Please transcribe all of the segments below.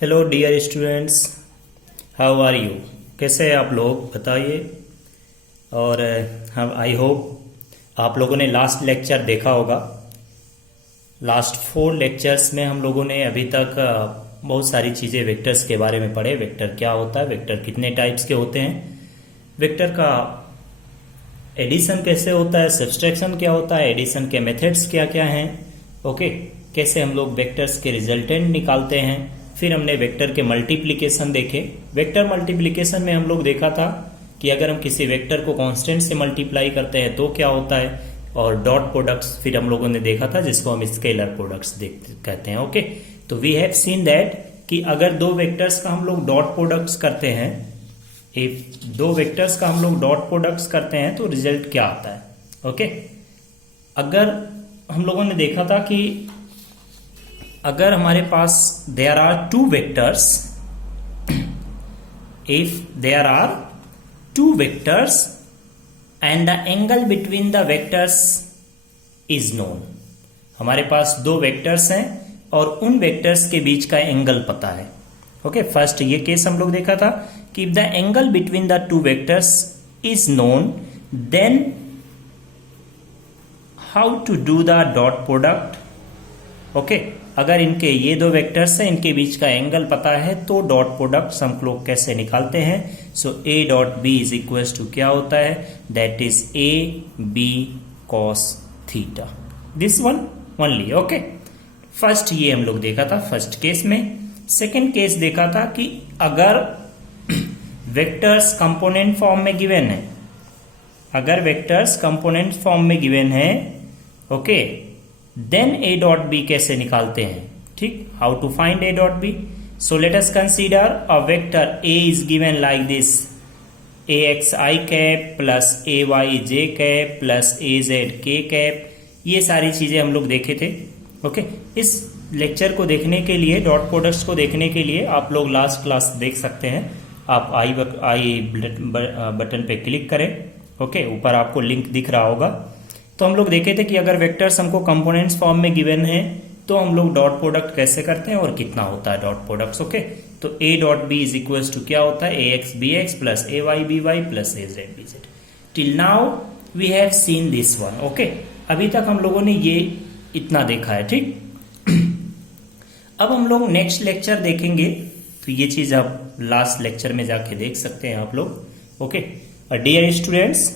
Hello dear students, how are you. कैसे हैं आप लोग बताइए। और हम आई होप आप लोगों ने लास्ट लेक्चर देखा होगा। लास्ट 4 लेक्चर्स में हम लोगों ने अभी तक बहुत सारी चीज़ें वेक्टर्स के बारे में पढ़े। वेक्टर क्या होता है, वेक्टर कितने टाइप्स के होते हैं, वेक्टर का एडिशन कैसे होता है, सब्सट्रैक्शन क्या होता है, एडिशन के मेथड्स क्या क्या हैं, ओके, कैसे हम लोग वेक्टर्स के रिजल्टेंट निकालते हैं। फिर हमने वेक्टर के मल्टीप्लिकेशन देखे। वेक्टर मल्टीप्लिकेशन में हम लोग देखा था कि अगर हम किसी वेक्टर को कांस्टेंट से मल्टीप्लाई करते हैं तो क्या होता है, और डॉट प्रोडक्ट्स फिर हम लोगों ने देखा था जिसको हम स्केलर प्रोडक्ट्स कहते हैं। ओके, तो वी हैव सीन दैट कि अगर दो वेक्टर्स का हम लोग डॉट प्रोडक्ट्स करते हैं, इफ दो वेक्टर्स का हम लोग डॉट प्रोडक्ट्स करते हैं तो रिजल्ट क्या आता है। ओके, अगर हम लोगों ने देखा था कि अगर हमारे पास there are 2 vectors, if there are 2 vectors and the angle between the vectors is known. हमारे पास 2 वेक्टर्स हैं और उन वेक्टर्स के बीच का एंगल पता है। ओके, फर्स्ट ये केस हम लोग देखा था कि if the angle between the 2 vectors is known then how to do the dot product. Okay, अगर इनके ये 2 वेक्टर्स हैं, इनके बीच का एंगल पता है तो डॉट प्रोडक्ट हम लोग कैसे निकालते हैं। So A dot B is equal to क्या होता है, that is A B cos theta, this one only. Okay, first ये हम लोग देखा था फर्स्ट केस में। सेकेंड केस देखा था कि अगर वेक्टर्स कंपोनेंट फॉर्म में गिवन है, अगर वेक्टर्स कंपोनेंट फॉर्म में गिवन है, okay, then A dot B कैसे निकालते हैं। ठीक, how to find A dot B. So let us consider a vector A is given like this, A X I cap plus A Y J cap plus A Z K cap. ये सारी चीजें हम लोग देखे थे। Okay, इस lecture को देखने के लिए, डॉट प्रोडक्ट्स को देखने के लिए आप लोग लास्ट क्लास देख सकते हैं। आप आई बटन पे क्लिक करें। ओके, ऊपर आपको लिंक दिख रहा होगा। तो हम लोग देखे थे कि अगर वेक्टर्स हमको कंपोनेंट्स फॉर्म में गिवन है तो हम लोग डॉट प्रोडक्ट कैसे करते हैं और कितना होता है डॉट प्रोडक्ट्स। ओके, तो A dot B is equal to क्या होता है, A X B X plus A Y B Y plus A Z B Z. Till now we have seen this one. Okay, अभी तक हम लोगों ने ये इतना देखा है। ठीक, अब हम लोग नेक्स्ट लेक्चर देखेंगे, तो ये चीज आप लास्ट लेक्चर में जाके देख सकते हैं आप लोग। ओके, डियर स्टूडेंट्स,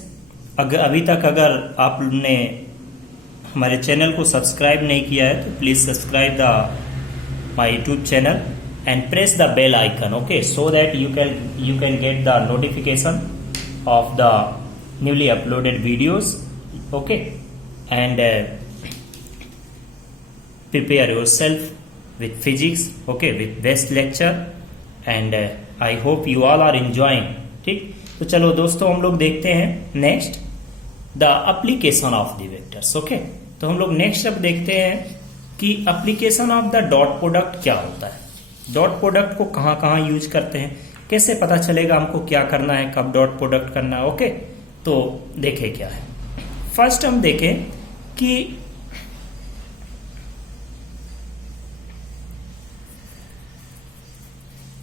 अभी तक अगर आपने हमारे चैनल को सब्सक्राइब नहीं किया है तो please subscribe the my YouTube channel and press the bell icon. Okay, so that you can get the notification of the newly uploaded videos. Okay, and prepare yourself with physics, okay, with best lecture and I hope you all are enjoying। ठीक, तो चलो दोस्तों हम लोग देखते हैं next the application of the vectors. Okay, तो हम लोग नेक्स्ट अब देखते हैं कि application of the dot product क्या होता है। डॉट प्रोडक्ट को कहाँ कहाँ यूज करते हैं, कैसे पता चलेगा हमको क्या करना है, कब डॉट प्रोडक्ट करना है। ओके, तो देखें क्या है। फर्स्ट हम देखें कि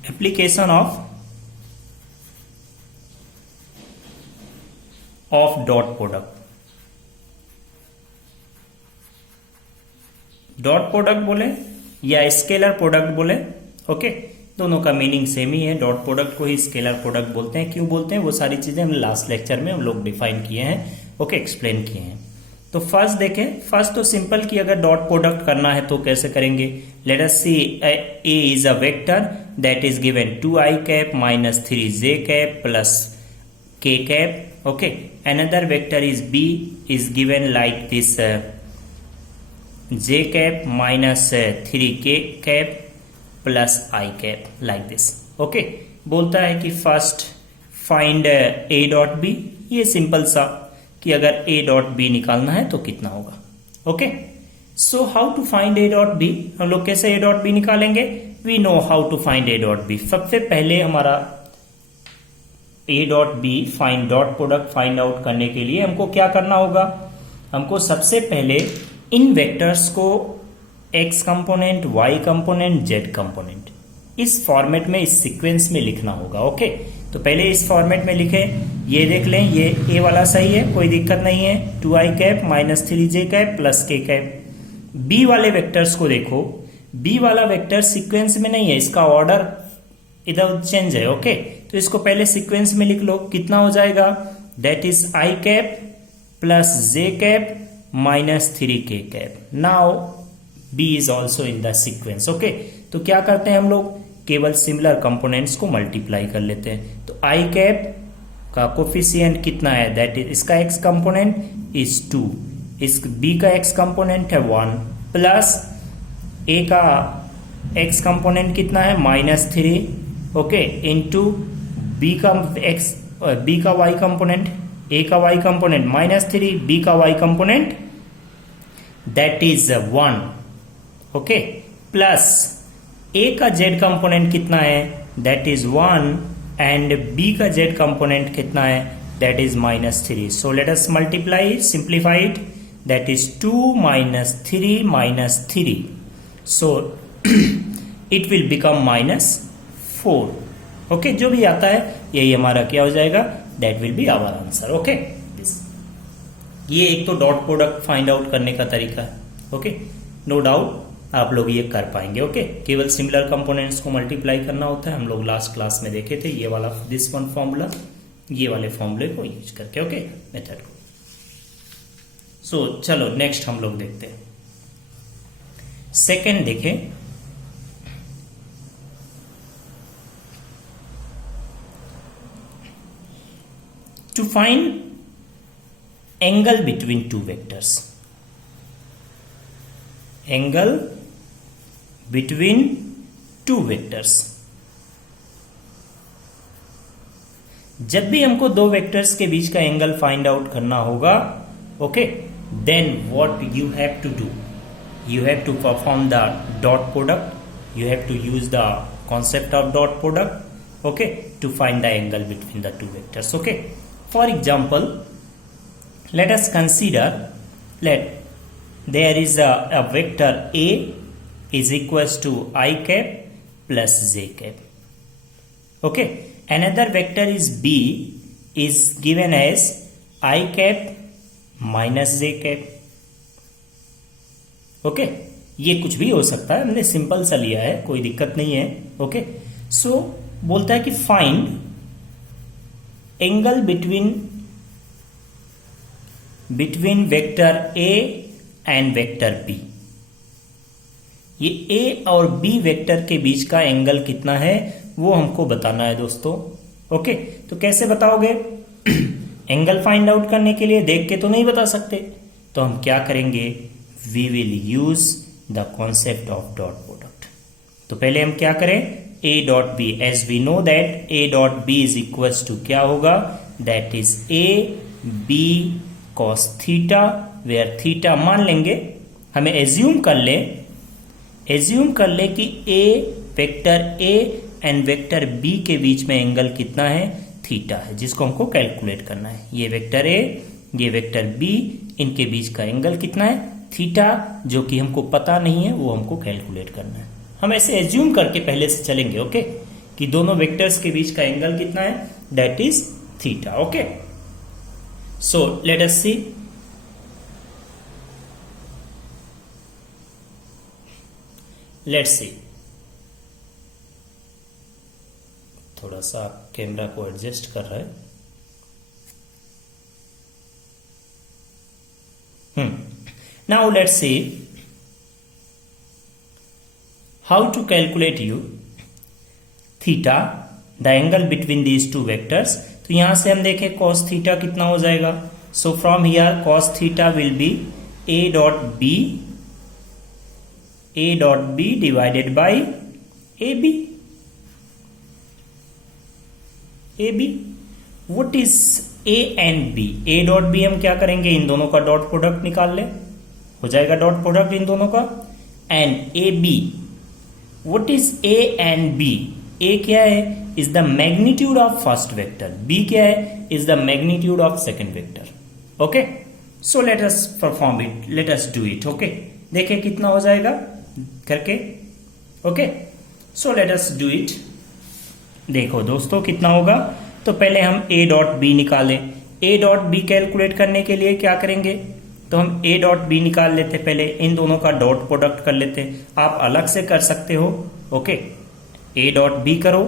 application of dot product. Dot product बोले या स्केलर प्रोडक्ट बोले, ओके, दोनों का मीनिंग सेम ही है। डॉट प्रोडक्ट को ही स्केलर प्रोडक्ट बोलते हैं। क्यों बोलते हैं वो सारी चीजें हम लास्ट लेक्चर में हम लोग डिफाइन किए हैं, ओके, एक्सप्लेन किए हैं। तो फर्स्ट देखें, फर्स्ट तो सिंपल कि अगर डॉट प्रोडक्ट करना है तो कैसे करेंगे। Let us see A is a vector that is given 2i cap minus 3j cap plus k cap. Okay, another vector is b is given like this j cap minus 3k cap plus i cap like this. Okay, बोलता है कि first find a dot b। ये simple सा कि अगर a dot b निकालना है तो कितना होगा। Okay, so how to find a dot b। हम लोग कैसे a डॉट b निकालेंगे, we know how to find a dot b। सबसे पहले हमारा a dot b find dot product find out करने के लिए हमको क्या करना होगा, हमको सबसे पहले इन वेक्टर्स को x component, y component, z component, इस फॉर्मेट में, इस सीक्वेंस में लिखना होगा। ओके, तो पहले इस फॉर्मेट में लिखे, ये देख लें, ये ए वाला सही है, कोई दिक्कत नहीं है, 2i cap minus 3j cap plus k cap. B वाले वेक्टर्स को देखो, बी वाला वेक्टर सीक्वेंस में नहीं है, इसका ऑर्डर इधर चेंज है। ओके, तो इसको पहले सीक्वेंस में लिख लो, कितना हो जाएगा, that is i cap plus j cap minus 3k cap. Now b is also in the sequence. Okay, तो क्या करते हैं हम लोग, केवल सिमिलर कंपोनेंट्स को मल्टीप्लाई कर लेते हैं। तो i कैप का कोफिशिएंट कितना है, दैट इज, इसका x कंपोनेंट इज 2, इस b का x कंपोनेंट है 1, प्लस a का x कंपोनेंट कितना है -3, ओके, इनटू b का y कंपोनेंट, a का y कंपोनेंट -3, b का y component that is 1, okay, plus a का z कंपोनेंट कितना है, दैट इज 1, एंड b का z कंपोनेंट कितना है, that is -3। So let us multiply, simplify it, that is 2 -3 -3, so it will become -4। Okay, जो भी आता है यही हमारा क्या हो जाएगा, that will be our answer. Okay, ये एक तो डॉट प्रोडक्ट फाइंड आउट करने का तरीका है। ओके, नो डाउट आप लोग ये कर पाएंगे। ओके, केवल सिमिलर कंपोनेंट्स को मल्टीप्लाई करना होता है, हम लोग लास्ट क्लास में देखे थे, ये वाला दिस वन फॉर्मूला, ये वाले फॉर्मूले को यूज करके। ओके, मेथड को। सो चलो नेक्स्ट हम लोग देखते हैं, सेकेंड देखें, to find angle between two vectors, angle between two vectors. जब भी हमको दो वेक्टर्स के बीच का एंगल फाइंड आउट करना होगा, okay, then what you have to do, you have to perform the dot product, you have to use the concept of dot product, okay, to find the angle between the two vectors. Okay, for example, let us consider, let there is a vector a is equals to I cap plus j cap. Okay, another vector is b is given as I cap minus j cap. Okay, ये कुछ भी हो सकता है, हमने simple सा लिया है, कोई दिक्कत नहीं है। ओके, सो बोलता है कि find angle between vector A and vector B. ये ए और बी वेक्टर के बीच का एंगल कितना है वो हमको बताना है दोस्तों। ओके, तो कैसे बताओगे एंगल फाइंड आउट करने के लिए देख के तो नहीं बता सकते, तो हम क्या करेंगे, we will use the concept of dot product। तो पहले हम क्या करें, a dot b, as we know that a dot b is equals to क्या होगा, that is a b cos theta, where theta मान लेंगे, हमें एज्यूम कर ले कि a vector a and vector b के बीच में एंगल कितना है, थीटा है, जिसको हमको कैलकुलेट करना है। ये वेक्टर a, ये वेक्टर b, इनके बीच का एंगल कितना है, थीटा, जो कि हमको पता नहीं है, वो हमको कैलकुलेट करना है। हम ऐसे एज्यूम करके पहले से चलेंगे, ओके, कि दोनों वेक्टर्स के बीच का एंगल कितना है, that is theta. Okay, so let us see, let's see, थोड़ा सा कैमरा को एडजस्ट कर रहा है। Now let's see how to calculate theta, the angle between these two vectors। तो यहां से हम देखें cos theta कितना हो जाएगा, so from here cos theta will be a dot b divided by ab। what is a and b, a dot b हम क्या करेंगे, इन दोनों का डॉट प्रोडक्ट निकाल ले, हो जाएगा डॉट प्रोडक्ट इन दोनों का, and A B, what is A and B, A क्या है, is the magnitude of first vector, B क्या है, is the magnitude of second vector. Okay, so let us perform it, let us do it. Okay, देखिए कितना हो जाएगा करके। Okay, so let us do it. देखो दोस्तों कितना होगा, तो पहले हम a डॉट बी निकालें। a डॉट बी कैलकुलेट करने के लिए क्या करेंगे, तो हम a डॉट बी निकाल लेते, पहले इन दोनों का डॉट प्रोडक्ट कर लेते। आप अलग से कर सकते हो, ओके, a डॉट बी करो,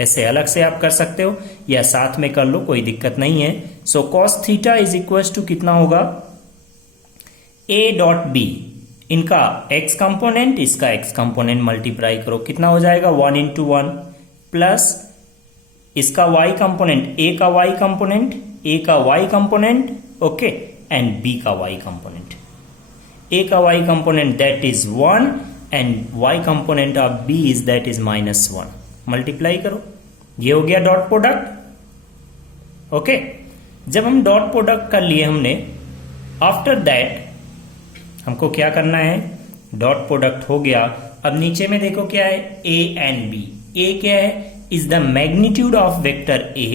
ऐसे अलग से आप कर सकते हो या साथ में कर लो, कोई दिक्कत नहीं है। So cos theta is equal to कितना होगा, a डॉट बी, इनका x कंपोनेंट इसका x कंपोनेंट मल्टीप्लाई करो, कितना हो जाएगा 1 इंटू 1 प्लस इसका y कंपोनेंट, a का y कंपोनेंट, a का y component, okay, and b का y कंपोनेंट। a का y component that is 1 and y component of b is that is -1, multiply करो, ये हो गया डॉट प्रोडक्ट। ओके, जब हम डॉट प्रोडक्ट कर लिए हमने, आफ्टर दैट हमको क्या करना है, डॉट प्रोडक्ट हो गया। अब नीचे में देखो क्या है, a एंड b। a क्या है, is the magnitude of vector a।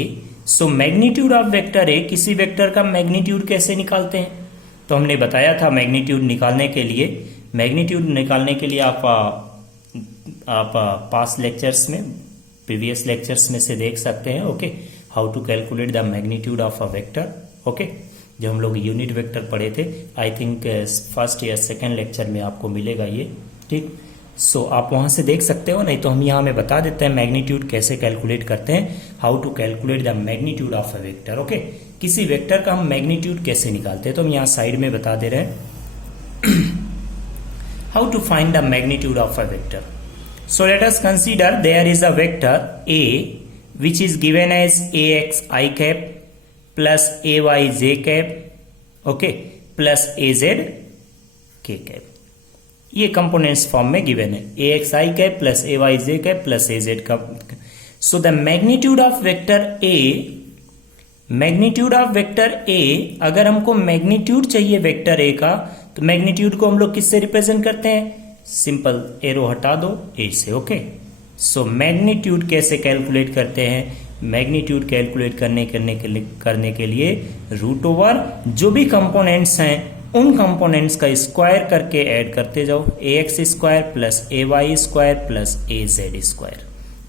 So magnitude of vector a, किसी वेक्टर का मैग्नीट्यूड कैसे निकालते हैं, तो हमने बताया था मैग्नीट्यूड निकालने के लिए आप पास लेक्चर्स में, प्रीवियस लेक्चर्स में से देख सकते हैं, okay, how to calculate the magnitude of a vector. Okay, जब हम लोग यूनिट वेक्टर पढ़े थे, आई थिंक फर्स्ट या सेकेंड लेक्चर में आपको मिलेगा ये, ठीक। सो आप वहां से देख सकते हो, नहीं तो हम यहाँ में बता देते हैं मैग्नीट्यूड कैसे कैलकुलेट करते हैं, how to calculate the magnitude of a vector. Okay, किसी वेक्टर का हम मैग्नीट्यूड कैसे निकालते हैं, तो हम यहाँ साइड में बता दे रहे हैं how to find the magnitude of a vector. So let us consider there is a vector a which is given as ax I cap plus ay j cap, okay, plus az k cap। ये components form में given है, ax I cap plus ay j cap plus az का। So the magnitude of vector a, अगर हमको magnitude चाहिए vector a का, तो magnitude को हम लोग किससे रिप्रेजेंट करते हैं, सिंपल एरो हटा दो a से, ओके। सो मैग्नीट्यूड कैसे कैलकुलेट करते हैं, मैग्नीट्यूड कैलकुलेट करने के लिए रूट ओवर जो भी कंपोनेंट्स हैं उन कंपोनेंट्स का स्क्वायर करके ऐड करते जाओ, ax square plus ay square plus az square,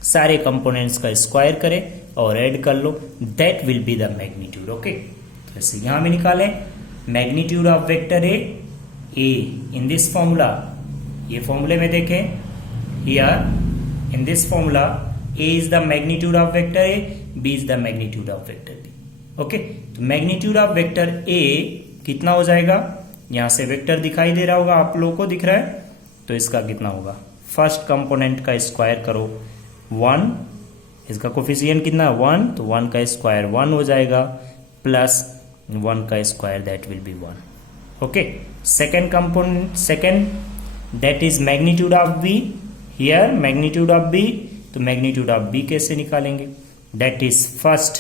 सारे कंपोनेंट्स का स्क्वायर करें और ऐड कर लो, that will be the magnitude. Okay, तो ऐसे यहां में निकालें magnitude of vector a in this formula, ये फॉर्मूले में देखें, here in this formula a is the magnitude of vector a, b is the magnitude of vector b। Okay, तो magnitude of vector a कितना हो जाएगा, यहां से वेक्टर दिखाई दे रहा होगा, आप लोगों को दिख रहा है, तो इसका कितना होगा, फर्स्ट कंपोनेंट का स्क्वायर करो 1, इसका कोफिशिएंट कितना 1, तो 1 का स्क्वायर 1 हो जाएगा, प्लस 1 का square that will B 1। Okay, second component, second that is magnitude of b, here magnitude of b, तो मैग्नीट्यूड ऑफ b कैसे निकालेंगे, दैट इज फर्स्ट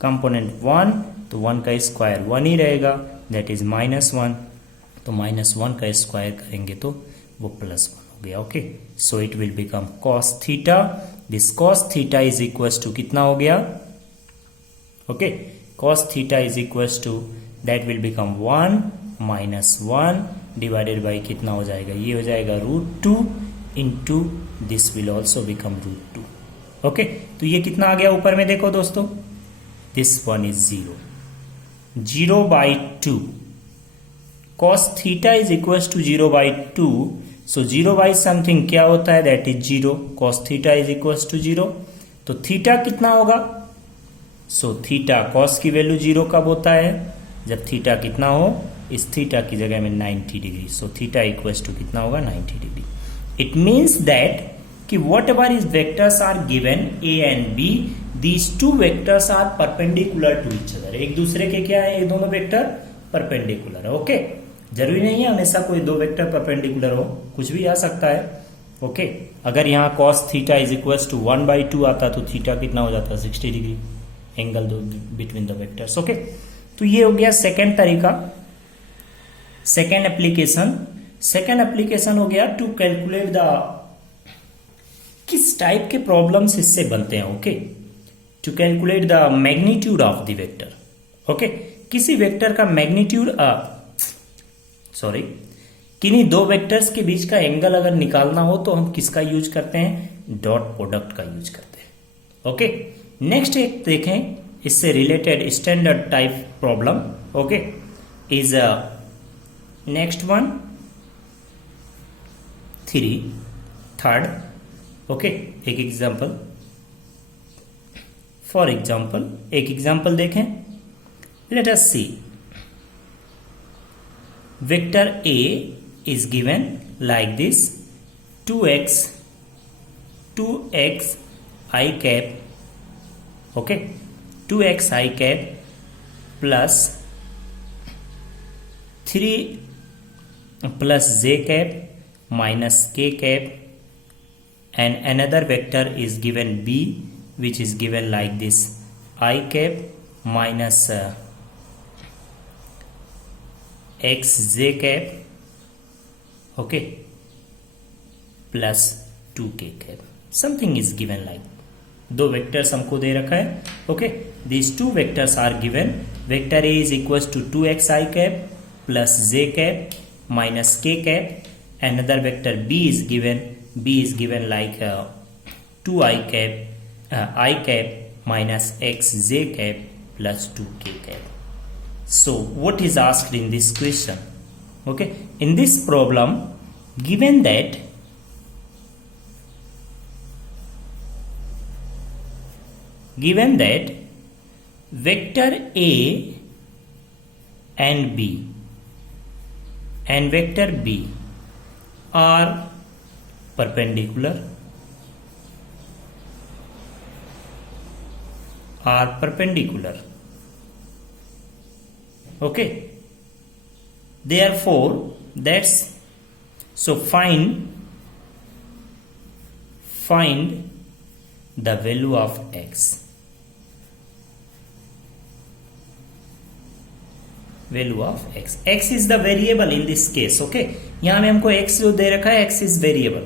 कंपोनेंट 1, तो 1 का स्क्वायर 1 ही रहेगा, दैट इज -1, तो -1 का स्क्वायर करेंगे तो वो +1 हो गया। Okay, so it will become cos theta, this cos theta is equal to कितना हो गया, okay, cos theta is equal to that will become 1 -1 divided by कितना हो जाएगा, ये हो जाएगा √2 into this will also become √2। Okay, तो ये कितना आ गया ऊपर में देखो दोस्तों, this one is 0/2, cos theta is equal to 0/2, so 0 something क्या होता है, that is 0, cos theta is equal to 0, तो थीटा कितना होगा, सो थीटा cos की वैल्यू 0 कब होता है, जब थीटा कितना हो, इस थीटा की जगह में 90 degree, so theta equal to कितना होगा 90 डिग्री। It means that कि whatever is vectors are given a and b, these two vectors are perpendicular to each other। एक दूसरे के क्या है, ये दोनों वेक्टर परपेंडिकुलर है। ओके, जरूरी नहीं है हमेशा कोई दो वेक्टर परपेंडिकुलर हो, कुछ भी आ सकता है। ओके, अगर यहाँ cos theta is equal to 1/2 आता तो थीटा कितना हो जाता, 60 degree angle between the vectors. Okay, तो ये हो गया सेकेंड तरीका, सेकेंड एप्लीकेशन हो गया टू कैलकुलेट द, किस टाइप के प्रॉब्लम्स इससे बनते हैं। Okay, to calculate the magnitude of the vector. Okay, किसी वेक्टर का मैग्नीट्यूड किन्हीं दो वेक्टर्स के बीच का एंगल अगर निकालना हो तो हम किसका यूज करते हैं? डॉट प्रोडक्ट का यूज करते हैं। ओके, नेक्स्ट एक देखें इससे related standard type problem. Okay, is next one 3 okay, एक एग्जांपल, फॉर एग्जांपल एक एग्जांपल देखें। Let us see, vector A is given like this, 2x I cap, okay, 2x I cap plus 3 plus j cap minus k cap, and another vector is given B, which is given like this, I cap minus x j cap, okay, plus 2k cap, something is given like, दो vectors हमको दे रखा है। Okay, these two vectors are given, vector A is equals to 2x I cap plus j cap minus k cap, another vector B is given like 2i cap I cap minus x j cap plus 2k cap. So what is asked in this question? Okay, in this problem, given that vector A and B and vector B are perpendicular, okay, therefore that's, so find the value of x, x is the variable in this case. okay, यहां में हमको x जो दे रखा है, x is variable,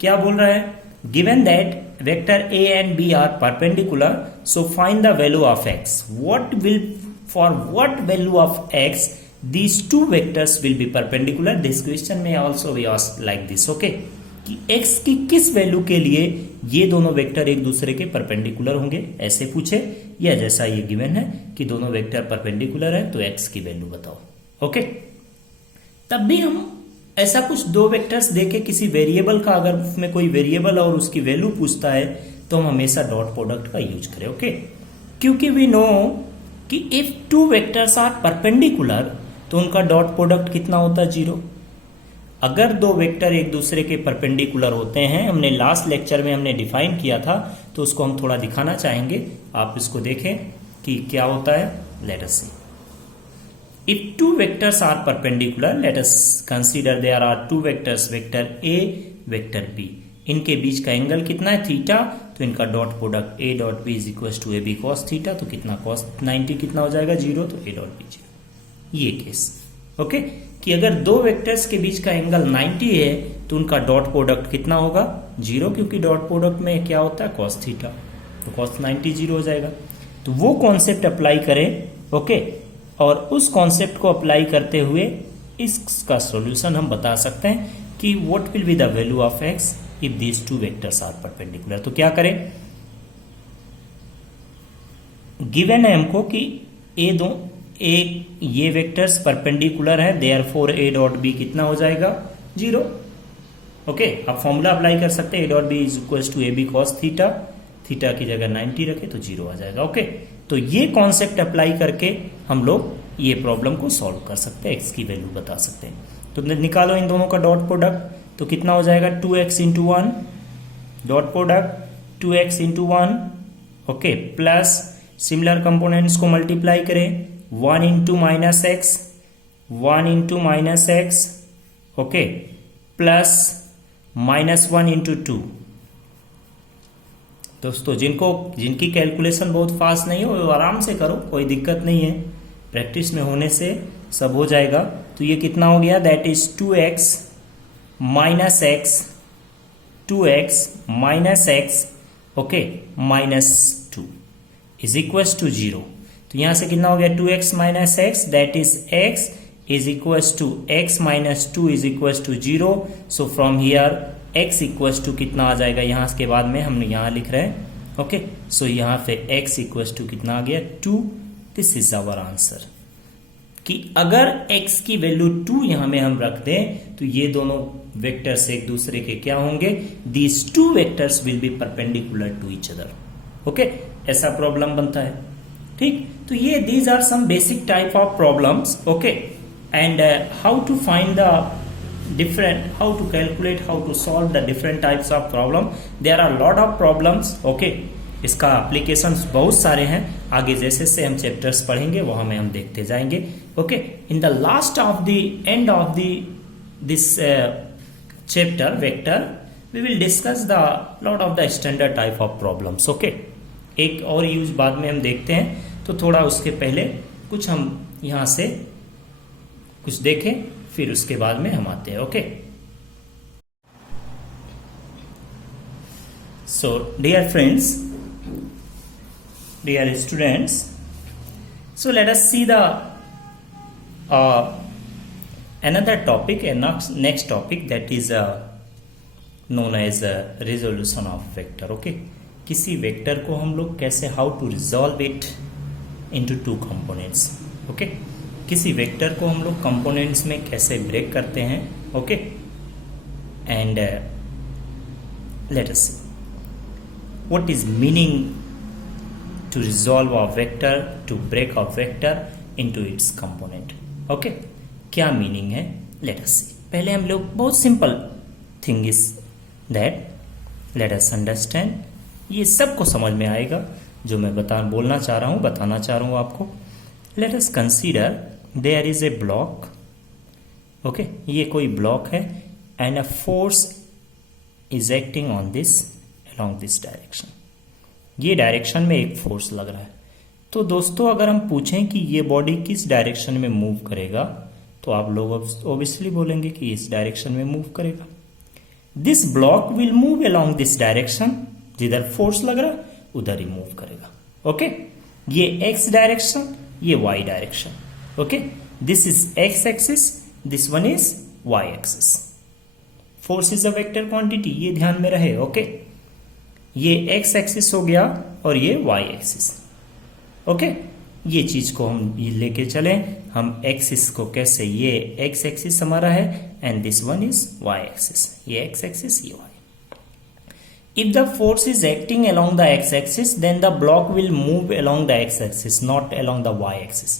क्या बोल रहा है? given that vector A and B are perpendicular, so find the value of x. For what value of x these two vectors will be perpendicular? This question may also be asked like this. okay, कि x की किस value के लिए ये दोनों vector एक दूसरे के परपेंडिकुलर होंगे, ऐसे पूछे, या जैसा ये गिवन है कि दोनों वेक्टर परपेंडिकुलर है तो x की वैल्यू बताओ। ओके, तब भी हम ऐसा कुछ दो वेक्टर्स देके किसी वेरिएबल का, अगर उसमें कोई वेरिएबल और उसकी वैल्यू पूछता है तो हम हमेशा डॉट प्रोडक्ट का यूज करें। ओके, क्योंकि वी नो कि if two vectors are perpendicular तो उनका डॉट प्रोडक्ट कितना होता है? 0। अगर दो वेक्टर एक दूसरे के परपेंडिकुलर होते हैं, हमने लास्ट लेक्चर में हमने डिफाइन किया था, तो उसको हम थोड़ा दिखाना चाहेंगे, आप इसको देखें कि क्या होता है। Let us see, if two vectors are perpendicular, let us consider there are two vectors, vector A, vector B, इनके बीच का एंगल कितना है? थीटा, तो इनका dot product A dot B is equal to AB cos theta, तो कितना cos 90 कितना हो जाएगा? 0, तो A डॉट B 0। ये केस ओके, कि अगर दो वेक्टर्स के बीच का एंगल 90 है तो उनका डॉट प्रोडक्ट कितना होगा? 0, क्योंकि डॉट प्रोडक्ट में क्या होता है? cos थीटा, तो cos 90 0 हो जाएगा। तो वो कॉन्सेप्ट अप्लाई करें। ओके, और उस कॉन्सेप्ट को अप्लाई करते हुए इसका सॉल्यूशन हम बता सकते हैं कि what will be the value of x if these two vectors are perpendicular. तो क्या करें, गिवन है हमको कि ये वेक्टर्स परपेंडिकुलर है, देयरफॉर a डॉट बी कितना हो जाएगा? 0। ओके, आप फॉर्मूला अप्लाई कर सकते हैं, a dot B is equal to AB cos theta, theta की जगह 90 रखे तो 0 आ जाएगा। ओके, तो ये कॉन्सेप्ट अप्लाई करके हम लोग ये प्रॉब्लम को सॉल्व कर सकते हैं, x की वैल्यू बता सकते हैं। तो निकालो इन दोनों का डॉट प्रोडक्ट, तो कितना हो जाएगा? 2x into 1, dot product 2x into 1, okay, plus similar components को मल्टीप्लाई करें, 1 into minus x, 1 into minus x, okay, plus -1 into 2। दोस्तों जिनकी कैलकुलेशन बहुत फास्ट नहीं हो वो आराम से करो, कोई दिक्कत नहीं है, प्रैक्टिस में होने से सब हो जाएगा। तो ये कितना हो गया? That is 2x minus x, 2x minus x, okay, -2 is equal to 0। तो यहां से कितना हो गया? 2x minus x, that is x is equals to x minus 2 is equals to 0. So from here x equals to कितना आ जाएगा, यहाँ के बाद में हम यहाँ लिख रहे हैं. ओके, सो यहाँ पे x इक्वल्स टू कितना आ गया 2. This is our answer. कि अगर x की वैल्यू 2 यहाँ में हम रख दें तो ये दोनों वेक्टर्स एक दूसरे के क्या होंगे, these two vectors will be perpendicular to each other. Okay, ऐसा प्रॉब्लम बनता है. ठीक, तो ये these are some basic type of problems. Okay, and how to find the different, how to calculate, how to solve the different types of problem. There are lot of problems. Okay, इसका applications बहुत सारे हैं. आगे जैसे जैसे हम chapters पढ़ेंगे वहां में हम देखते जाएंगे. Okay, in the last of the end of the this chapter vector we will discuss the lot of the standard type of problems. Okay, एक और यूज बाद में हम देखते हैं. तो थोड़ा उसके पहले कुछ हम यहां से कुछ देखें, फिर उसके बाद में हम आते हैं. Okay, so dear friends, dear students, so let us see the another topic, next topic, that is known as resolution of vector. Okay, किसी वेक्टर को हम लोग कैसे, how to resolve it into two components. Okay, किसी vector को हम लोग components में कैसे ब्रेक करते हैं. Okay, and let us see what is meaning to resolve a vector, to break a vector into its component. Okay, क्या meaning है, लेट अस सी. पहले हम लोग बहुत simple thing is that let us understand. ये सबको समझ में आएगा जो मैं बताना चाह रहा हूँ आपको. Let us consider there is a block. Okay, ये कोई ब्लॉक है and a force is acting on this along this direction. ये डायरेक्शन में एक फोर्स लग रहा है. तो दोस्तों अगर हम पूछें कि ये बॉडी किस डायरेक्शन में मूव करेगा, तो आप लोग ऑब्वियसली बोलेंगे कि इस डायरेक्शन में मूव करेगा. This block will move along this direction. जिधर फोर्स लग रहा है उधर ही मूव करेगा. ओके, ये एक्स डायरेक्शन, ये y direction. Okay, this is x axis, this one is y axis. Force is a vector quantity, ये ध्यान में रहे. ओके, ये एक्स एक्सिस हो गया और ये वाई एक्सिस. ओके, ये चीज को हम लेके चले. हम एक्सिस को कैसे, ये एक्स एक्सिस हमारा है and this one is y axis. ये एक्स एक्सिस, ये y. If the force is acting along the x-axis, then the block will move along the x-axis, not along the y-axis.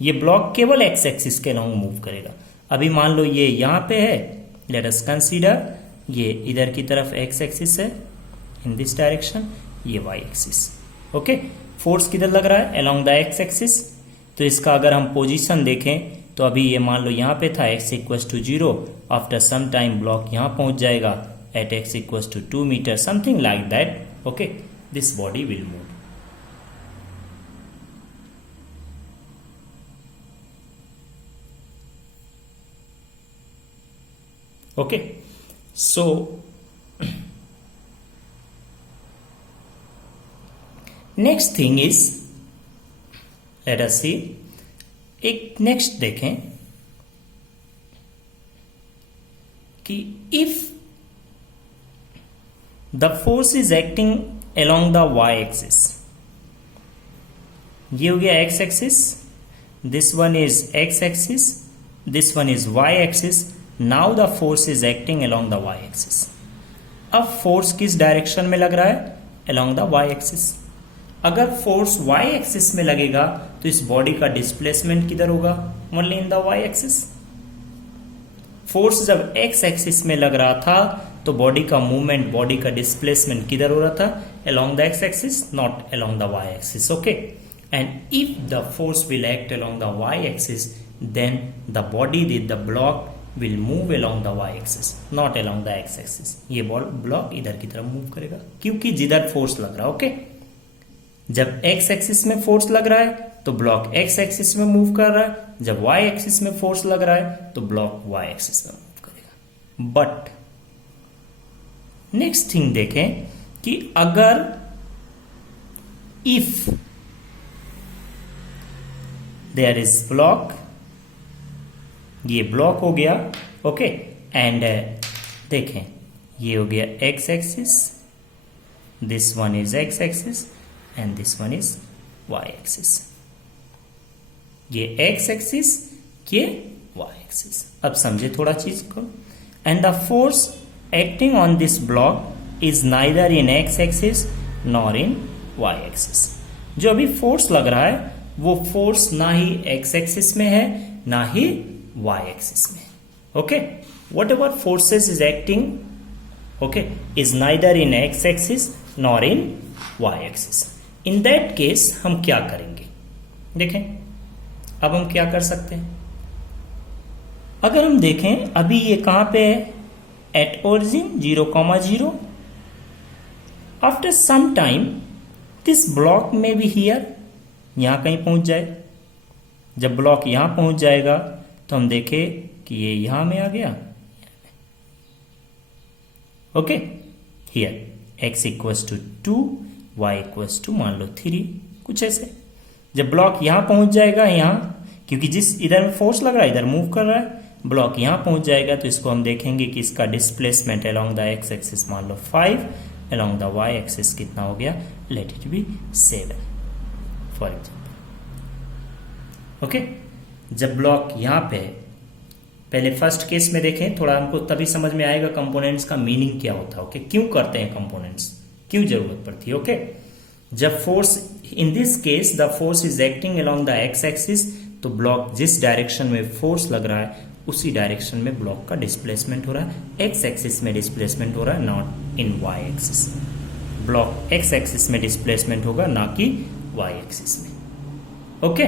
ये block केवल x-axis के along move करेगा. अभी मान लो ये यहाँ पे है, let us consider ये इधर की तरफ x-axis है in this direction, ये y-axis. ओके, फोर्स किधर लग रहा है, along the x-axis. तो इसका अगर हम पोजीशन देखें तो अभी ये मान लो यहाँ पे था x equals to 0. After some time block यहाँ पहुंच जाएगा at x equals to 2 meters, something like that. Okay, this body will move. Okay, so next thing is, let us see, एक next देखें कि if the force is acting along the y-axis, ये हो गया x-axis, this one is x-axis, this one is y-axis. Now the force is acting along the y-axis. अब force किस direction में लग रहा है, along the y-axis. अगर फोर्स y-axis में लगेगा तो इस बॉडी का डिस्प्लेसमेंट किधर होगा, only in the y-axis. Force जब x-axis में लग रहा था तो बॉडी का मूवमेंट, बॉडी का डिस्प्लेसमेंट किधर हो रहा था, along the x-axis, not along the y-axis. Okay, and if the force will act along the y-axis, then the body with the block will move along the y-axis, not along the x-axis. ये block इधर की तरफ move करेगा क्योंकि जिधर force लग रहा है. ओके, जब x-axis में फोर्स लग रहा है तो ब्लॉक x-axis में मूव कर रहा है. जब y-axis में फोर्स लग रहा है तो ब्लॉक y-axis में मूव करेगा. बट नेक्स्ट थिंग देखें कि अगर इफ देयर इज ब्लॉक ये ब्लॉक हो गया, ओके। एंड देखें ये हो गया x axis, this one is x axis and this one is y axis. ये एक्स एक्सिस, ये वाई एक्सिस। अब समझे थोड़ा चीज को। And the force acting on this block is neither in x axis nor in y axis. जो अभी force लग रहा है वो फोर्स ना ही एक्स एक्सिस में है ना ही वाई एक्सिस में, okay. Whatever forces is acting, okay, is neither in x axis nor in y axis. In that case हम क्या करेंगे, देखें अब हम क्या कर सकते हैं। अगर हम देखें अभी ये कहां पे है, at origin 0,0। After some time this block may be here, यहां कहीं पहुंच जाए। जब ब्लॉक यहां पहुंच जाएगा तो हम देखें कि ये यहां में आ गया, okay. Here x equals to 2, y equals to मान लो 3, कुछ ऐसे। जब ब्लॉक यहां पहुंच जाएगा, यहां क्योंकि जिस इधर फोर्स लग रहा है इधर मूव कर रहा है, ब्लॉक यहां पहुंच जाएगा तो इसको हम देखेंगे कि इसका displacement along the x axis मान लो 5, अलोंग द वाई एक्सिस कितना हो गया, late it B 7 for example, okay. जब ब्लॉक यहां पे है, पहले फर्स्ट केस में देखें, थोड़ा हमको तभी समझ में आएगा कंपोनेंट्स का मीनिंग क्या होता है, ओके। क्यों करते हैं कंपोनेंट्स, क्यों जरूरत पड़ती है, ओके। जब force, in this case the force is acting along the x axis, तो ब्लॉक जिस डायरेक्शन में फोर्स लग रहा है उसी डायरेक्शन में ब्लॉक का डिस्प्लेसमेंट हो रहा है। एक्स एक्सिस में डिस्प्लेसमेंट हो रहा है, not in y axis. Block x axis में डिस्प्लेसमेंट होगा ना कि वाई एक्सिस में, ओके।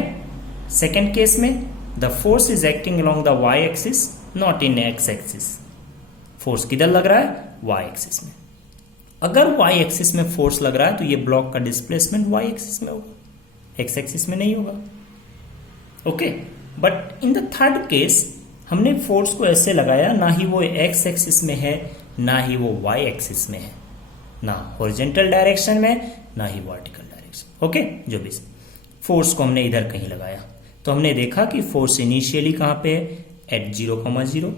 सेकेंड केस में the force is acting along the y axis not in x axis. Force किधर लग रहा है, वाई एक्सिस में। अगर वाई एक्सिस में फोर्स लग रहा है तो ये ब्लॉक का डिस्प्लेसमेंट वाई एक्सिस में होगा, एक्स एक्सिस में नहीं होगा, okay. But in the third case हमने फोर्स को ऐसे लगाया, ना ही वो एक्स एक्सिस में है ना ही वो वाई एक्सिस में है, ना हॉरिजॉन्टल डायरेक्शन में ना ही वर्टिकल डायरेक्शन, ओके। जो भी फोर्स को हमने इधर कहीं लगाया तो हमने देखा कि फोर्स इनिशियली कहां पे है, एट 0,0,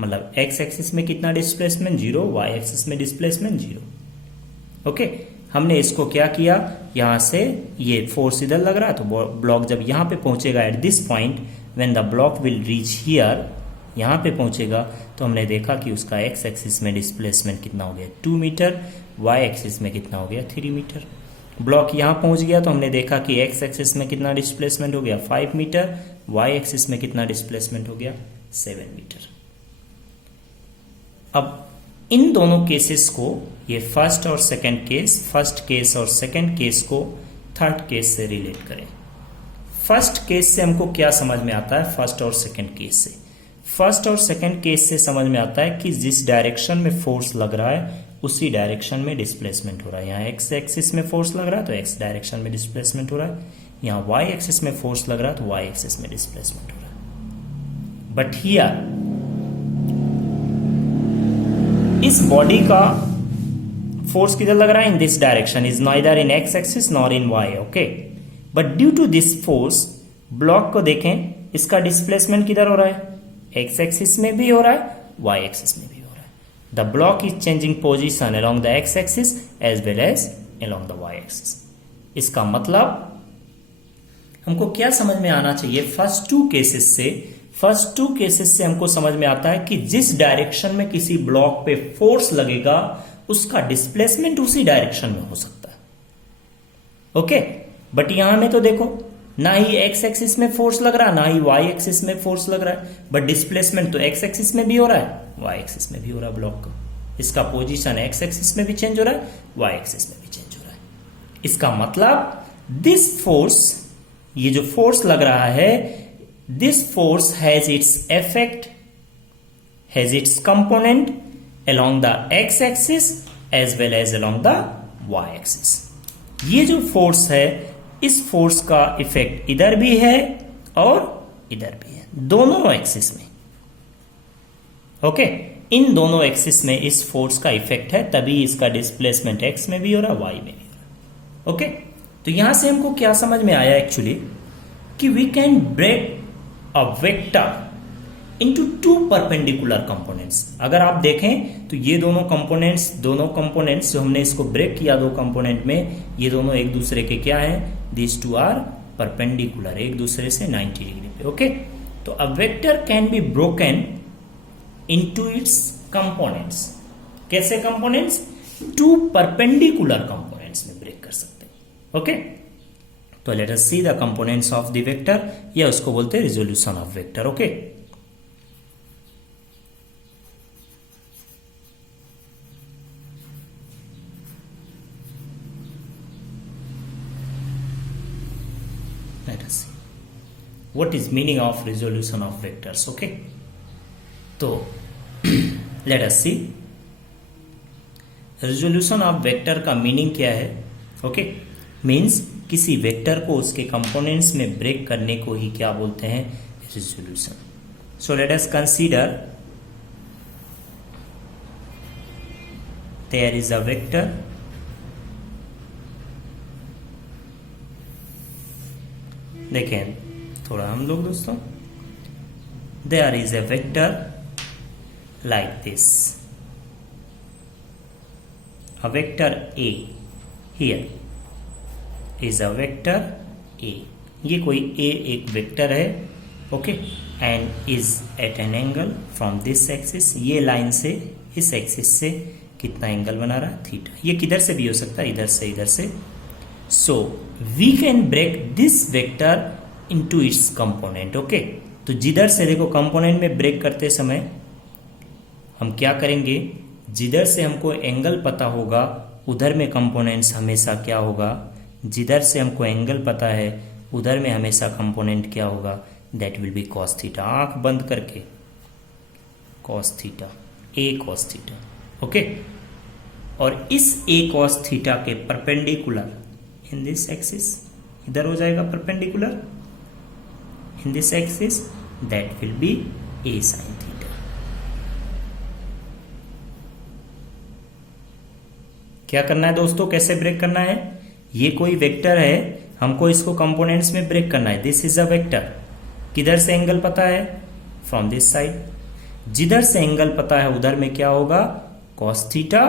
मतलब एक्स एक्सिस में कितना डिस्प्लेसमेंट 0, वाई एक्सिस में डिस्प्लेसमेंट 0, ओके। हमने इसको क्या किया, यहां से ये फोर्स इधर लग रहा है तो ब्लॉक जब यहां पे पहुंचेगा at this point, when the block will reach here, यहां पे पहुंचेगा तो हमने देखा कि उसका एक्स एक्सिस में डिस्प्लेसमेंट कितना हो गया 2 मीटर, वाई एक्सिस में कितना हो गया 3 मीटर। ब्लॉक यहां पहुंच गया तो हमने देखा कि एक्स एक्सिस में कितना डिस्प्लेसमेंट हो गया 5 मीटर, वाई एक्सिस में कितना डिस्प्लेसमेंट हो गया 7 मीटर। अब इन दोनों केसेस को, ये फर्स्ट और सेकंड केस, फर्स्ट केस और सेकंड केस को थर्ड केस से रिलेट करें। फर्स्ट केस से हमको क्या समझ में आता है, फर्स्ट और सेकंड केस से, फर्स्ट और सेकंड केस से समझ में आता है कि जिस डायरेक्शन में फोर्स लग रहा है उसी डायरेक्शन में डिस्प्लेसमेंट हो रहा है। यहाँ एक्स एक्सिस में फोर्स लग रहा है तो एक्स डायरेक्शन में डिस्प्लेसमेंट हो रहा है, यहाँ वाई एक्सिस में फोर्स लग रहा है तो वाई एक्सिस में डिस्प्लेसमेंट हो रहा है। बट हियर इस बॉडी का फोर्स किधर लग रहा है, in this direction, is neither in x axis nor in y, okay. But due to this force, block को देखें, इसका डिस्प्लेसमेंट किधर हो रहा है, एक्स एक्सिस में भी हो रहा है, वाई एक्सिस में भी हो रहा है। The block is changing position along the x axis as well as along the y axis. इसका मतलब हमको क्या समझ में आना चाहिए, फर्स्ट टू केसेस से हमको समझ में आता है कि जिस डायरेक्शन में किसी ब्लॉक पे फोर्स लगेगा उसका डिस्प्लेसमेंट उसी डायरेक्शन में हो सकता है, ओके। बट यहां में तो देखो ना ही एक्स एक्सिस में फोर्स लग रहा है ना ही वाई एक्सिस में फोर्स लग रहा है, बट डिस्प्लेसमेंट तो एक्स एक्सिस में भी हो रहा है, वाई एक्सिस में भी हो रहा है ब्लॉक का। इसका पोजीशन एक्स एक्सिस में भी चेंज हो रहा है, वाई एक्सिस में भी चेंज हो रहा है। इसका मतलब दिस फोर्स, ये जो फोर्स लग रहा है, this force has its effect, has its component along the x axis as well as along the y axis। ये जो फोर्स है, इस फोर्स का इफेक्ट इधर भी है और इधर भी है, दोनों एक्सिस में, ओके। इन दोनों एक्सिस में इस फोर्स का इफेक्ट है, तभी इसका डिस्प्लेसमेंट x में भी हो रहा है, y में भी हो रहा है, ओके। तो यहां से हमको क्या समझ में आया एक्चुअली कि we can break a vector into two perpendicular components. अगर आप देखें तो ये दोनों कंपोनेंट्स जो हमने इसको ब्रेक किया दो कंपोनेंट में, ये दोनों एक दूसरे के क्या है, दिस टू आर परपेंडिकुलर, एक दूसरे से 90 डिग्री पे। ओके, तो a vector can be broken into its components. कैसे कंपोनेंट्स? टू परपेंडिकुलर कंपोनेंट्स में ब्रेक कर सकते हैं। ओके, तो late us see the components of the vector, या उसको बोलते हैं resolution of vector. Okay, let us see what is meaning of resolution of vectors. Okay, तो let us see resolution of vector का मीनिंग क्या है। Okay, means किसी vector को उसके कंपोनेंट्स में ब्रेक करने को ही क्या बोलते हैं, resolution. So let us consider there is a vector, देखें थोड़ा हम लोग दोस्तों, there is a vector like this, a vector A, here is a vector A, ये कोई ए एक वेक्टर है। Okay, and is at an angle from this axis, ये लाइन से इस एक्सिस से कितना एंगल बना रहा है, थीटा। ये किधर से भी हो सकता है, इधर से इधर से। So we can break this vector into its component. Okay, तो जिधर से देखो कंपोनेंट में ब्रेक करते समय हम क्या करेंगे, जिधर से हमको एंगल पता होगा उधर में कंपोनेंट्स हमेशा क्या होगा, जिधर से हमको एंगल पता है उधर में हमेशा कंपोनेंट क्या होगा, that will B cos theta. आंख बंद करके कॉस थीटा, ए कॉस थीटा। ओके, और इस ए कॉस थीटा के परपेंडिकुलर इन दिस एक्सिस, इधर हो जाएगा perpendicular in this axis, that will B A sine theta. क्या करना है दोस्तों, कैसे ब्रेक करना है, ये कोई वेक्टर है, हमको इसको कंपोनेंट्स में ब्रेक करना है। दिस इज अ वेक्टर, किधर से एंगल पता है, फ्रॉम दिस साइड, जिधर से एंगल पता है उधर में क्या होगा, कॉस थीटा,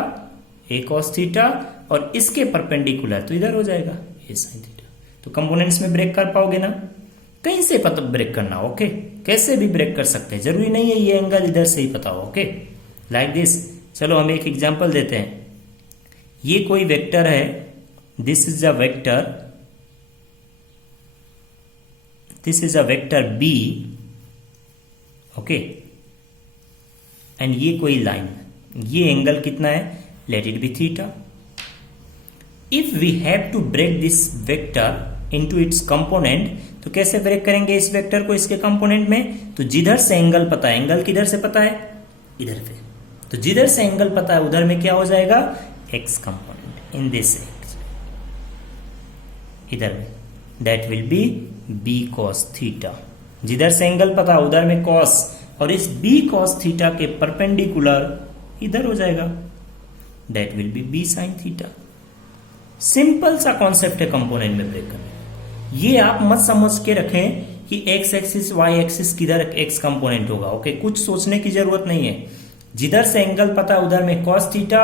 ए कॉस थीटा, और इसके परपेंडिकुलर तो इधर हो जाएगा ए साइन थीटा। तो कंपोनेंट्स में ब्रेक कर पाओगे ना, कहीं से पता ब्रेक करना। ओके, कैसे भी ब्रेक कर सकते हैं, जरूरी नहीं है ये एंगल इधर से ही पता हो। Okay, like this. चलो हम एक एग्जांपल देते हैं, ये कोई वेक्टर है, this is a vector, this is a vector B. Okay, and ये कोई लाइन, ये एंगल कितना है, let it be theta. If we have to break this vector into its component, तो कैसे ब्रेक करेंगे इस वेक्टर को इसके कंपोनेंट में, तो जिधर से एंगल पता है, एंगल किधर से पता है, इधर पे, तो जिधर से एंगल पता है उधर में क्या हो जाएगा, x component in this x, इधर में, that will be B cos theta. जिधर से एंगल पता है उधर में कॉस, और इस बी कॉस थीटा के परपेंडिकुलर इधर हो जाएगा, that will be B sine theta. Simple सा कॉन्सेप्ट है कंपोनेंट में ब्रेक करने। ये आप मत समझ के रखें कि एक्स एक्सिस वाई एक्सिस किधर एक्स कंपोनेंट होगा। ओके, कुछ सोचने की जरूरत नहीं है, जिधर से एंगल पता है उधर में कॉस थीटा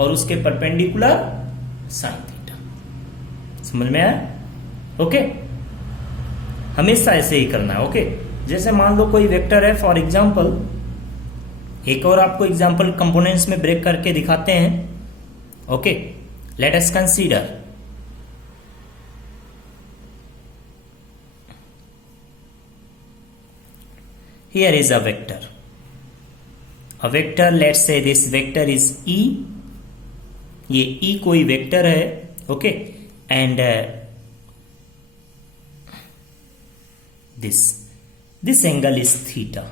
और उसके परपेंडिकुलर साइन थीटा। समझ में आया? ओके, हमेशा ऐसे ही करना है। ओके, जैसे मान लो कोई वेक्टर है, फॉर एग्जांपल, एक और आपको एग्जांपल कंपोनेंट्स में ब्रेक करके दिखाते हैं। Okay, let us consider here is a vector, let's say this vector is E, ये E कोई वेक्टर है। Okay, and this angle is theta,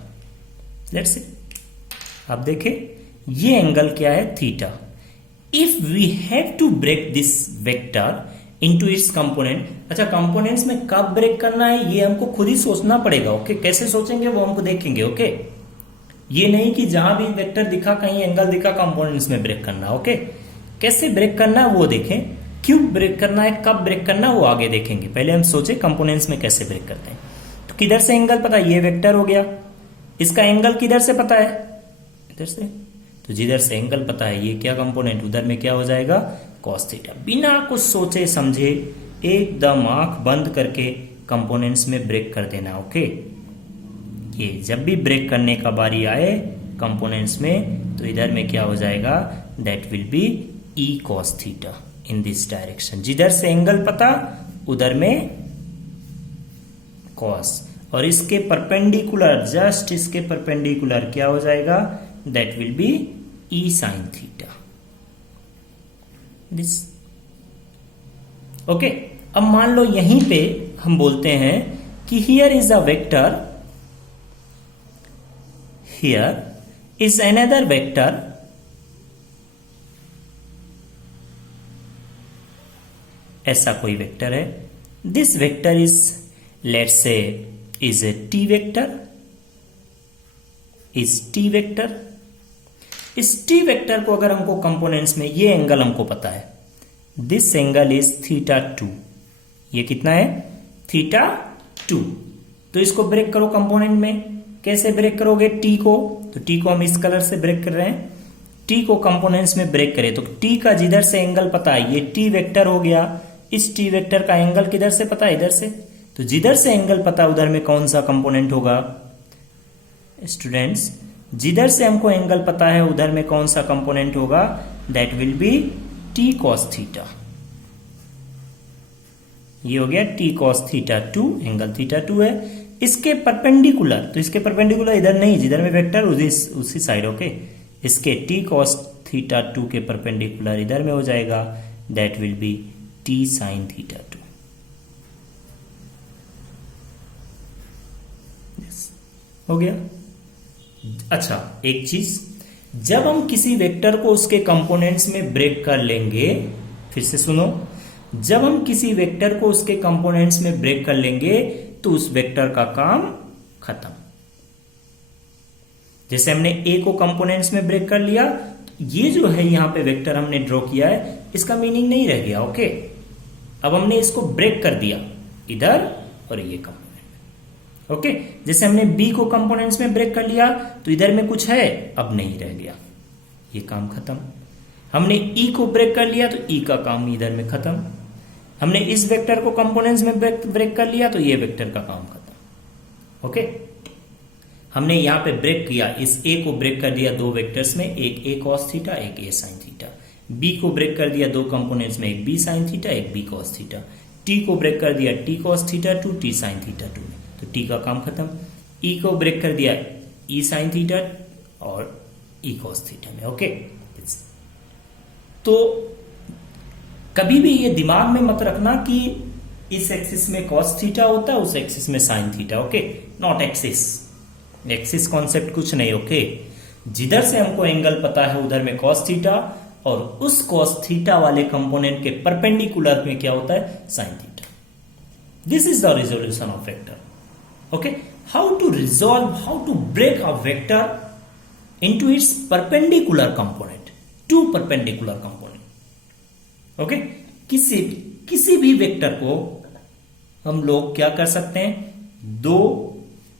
let's say, आप देखें ये एंगल क्या है, theta. If we have to break this vector into its component, अच्छा components में कब ब्रेक करना है ये हमको खुद ही सोचना पड़ेगा। ओके, कैसे सोचेंगे वो हमको देखेंगे। ओके, ये नहीं कि जहां भी वेक्टर दिखा, कहीं एंगल दिखा, कंपोनेंट्स में ब्रेक करना। ओके, कैसे ब्रेक करना है वो देखें, क्यों ब्रेक करना है, कब ब्रेक करना है वो आगे देखेंगे। पहले हम सोचे कंपोनेंट्स में कैसे ब्रेक करते हैं। तो किधर से एंगल पता, ये वेक्टर हो गया, इसका एंगल किधर से पता है, इधर से, तो जिधर से एंगल पता है ये क्या कंपोनेंट, उधर में क्या हो जाएगा, cos थीटा। बिना कुछ सोचे समझे एकदम आंख बंद करके कंपोनेंट्स में ब्रेक कर देना। ओके, ये जब भी ब्रेक करने का बारी आए कंपोनेंट्स में, तो इधर में क्या हो जाएगा, that will B e cos theta in this direction. जिधर से एंगल पता उधर में cos, और इसके परपेंडिकुलर, जस्ट इसके परपेंडिकुलर क्या हो जाएगा, that will B e sin theta this. Okay, अब मान लो यहीं पे हम बोलते हैं कि here is a vector, here is another vector, ऐसा कोई वेक्टर है, this vector is, let's say, is A T vector, is T vector. इस टी वेक्टर को अगर हमको कंपोनेंट्स में, ये एंगल हमको पता है, दिस एंगल इज थीटा 2, ये कितना है, थीटा 2। तो इसको ब्रेक करो कंपोनेंट में, कैसे ब्रेक करोगे, टी को, तो टी को हम इस कलर से ब्रेक कर रहे हैं, टी को कंपोनेंट्स में ब्रेक करें तो टी का जिधर से एंगल पता है, ये टी वेक्टर हो गया, इस टी वेक्टर का एंगल किधर से पता है, इधर से, तो जिधर से एंगल पता उधर में कौन सा कंपोनेंट होगा स्टूडेंट्स, जिधर से हमको एंगल पता है उधर में कौन सा कंपोनेंट होगा, that will B T cos theta. ये हो गया T cos theta 2, angle theta 2 है। इसके परपेंडिकुलर, तो इसके परपेंडिकुलर इधर नहीं, जिधर में वेक्टर उसी साइड। ओके, इसके टी cos थीटा 2 के परपेंडिकुलर इधर में हो जाएगा, that will B T sin theta 2। हो गया। अच्छा, एक चीज, जब हम किसी वेक्टर को उसके कंपोनेंट्स में ब्रेक कर लेंगे, फिर से सुनो, जब हम किसी वेक्टर को उसके कंपोनेंट्स में ब्रेक कर लेंगे तो उस वेक्टर का काम खत्म। जैसे हमने ए को कंपोनेंट्स में ब्रेक कर लिया, ये जो है यहां पे वेक्टर हमने ड्रॉ किया है, इसका मीनिंग नहीं रह गया। ओके, अब हमने इसको ब्रेक कर दिया इधर और ये कंपोनेंट। ओके, जैसे हमने बी को कंपोनेंट्स में ब्रेक कर लिया तो इधर में कुछ है, अब नहीं रह गया, ये काम खत्म। हमने ई को ब्रेक कर लिया तो ई का काम इधर में खत्म। हमने इस वेक्टर को कंपोनेंट्स में ब्रेक कर लिया तो ये वेक्टर का काम खत्म। ओके, हमने यहां पे ब्रेक किया, इस ए को ब्रेक कर दिया दो वेक्टर्स में, एक ए cos थीटा, एक ए sin थीटा। बी को ब्रेक कर दिया दो कंपोनेंट्स में, एक बी sin थीटा, एक बी cos थीटा। टी को ब्रेक कर दिया T cos theta 2, T sin theta 2 में, तो टी का काम खत्म। ई को ब्रेक कर दिया ई sin थीटा और ई cos थीटा में। ओके, तो कभी भी ये दिमाग में मत रखना कि इस एक्सिस में cos थीटा होता है, उस एक्सिस में sin theta. Okay, not axis, axis concept कुछ नहीं। ओके, जिधर से हमको एंगल पता है उधर में cos थीटा, और उस cos थीटा वाले कंपोनेंट के परपेंडिकुलर में क्या होता है, sin theta. This is the resolution of vector. Okay, how to resolve, how to break a vector into its perpendicular component, two perpendicular component. Okay, किसी भी वेक्टर को हम लोग क्या कर सकते हैं, दो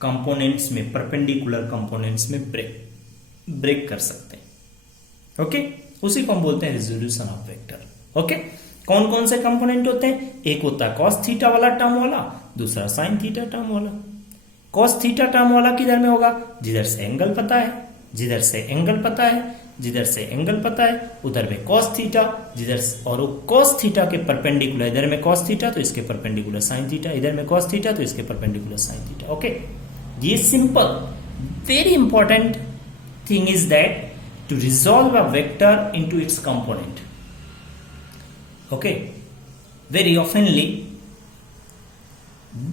कंपोनेंट्स में, परपेंडिकुलर कंपोनेंट्स में ब्रेक कर सकते हैं। ओके, उसी को हम बोलते हैं रिजोल्यूशन ऑफ वेक्टर। ओके, कौन कौन से कंपोनेंट होते हैं, एक होता है cos थीटा वाला टर्म वाला, दूसरा sin थीटा टर्म वाला। cos थीटा टर्म वाला किधर में होगा, जिधर से एंगल पता है, जिधर से एंगल पता है, जिधर से एंगल पता है उधर में cos थीटा, जिधर, और cos थीटा के परपेंडिकुलर, इधर में cos थीटा तो इसके परपेंडिकुलर sin थीटा, इधर में cos थीटा तो इसके परपेंडिकुलर sin थीटा। ओके, ये simple, very important thing is that to resolve a vector into its component. Okay, very oftenly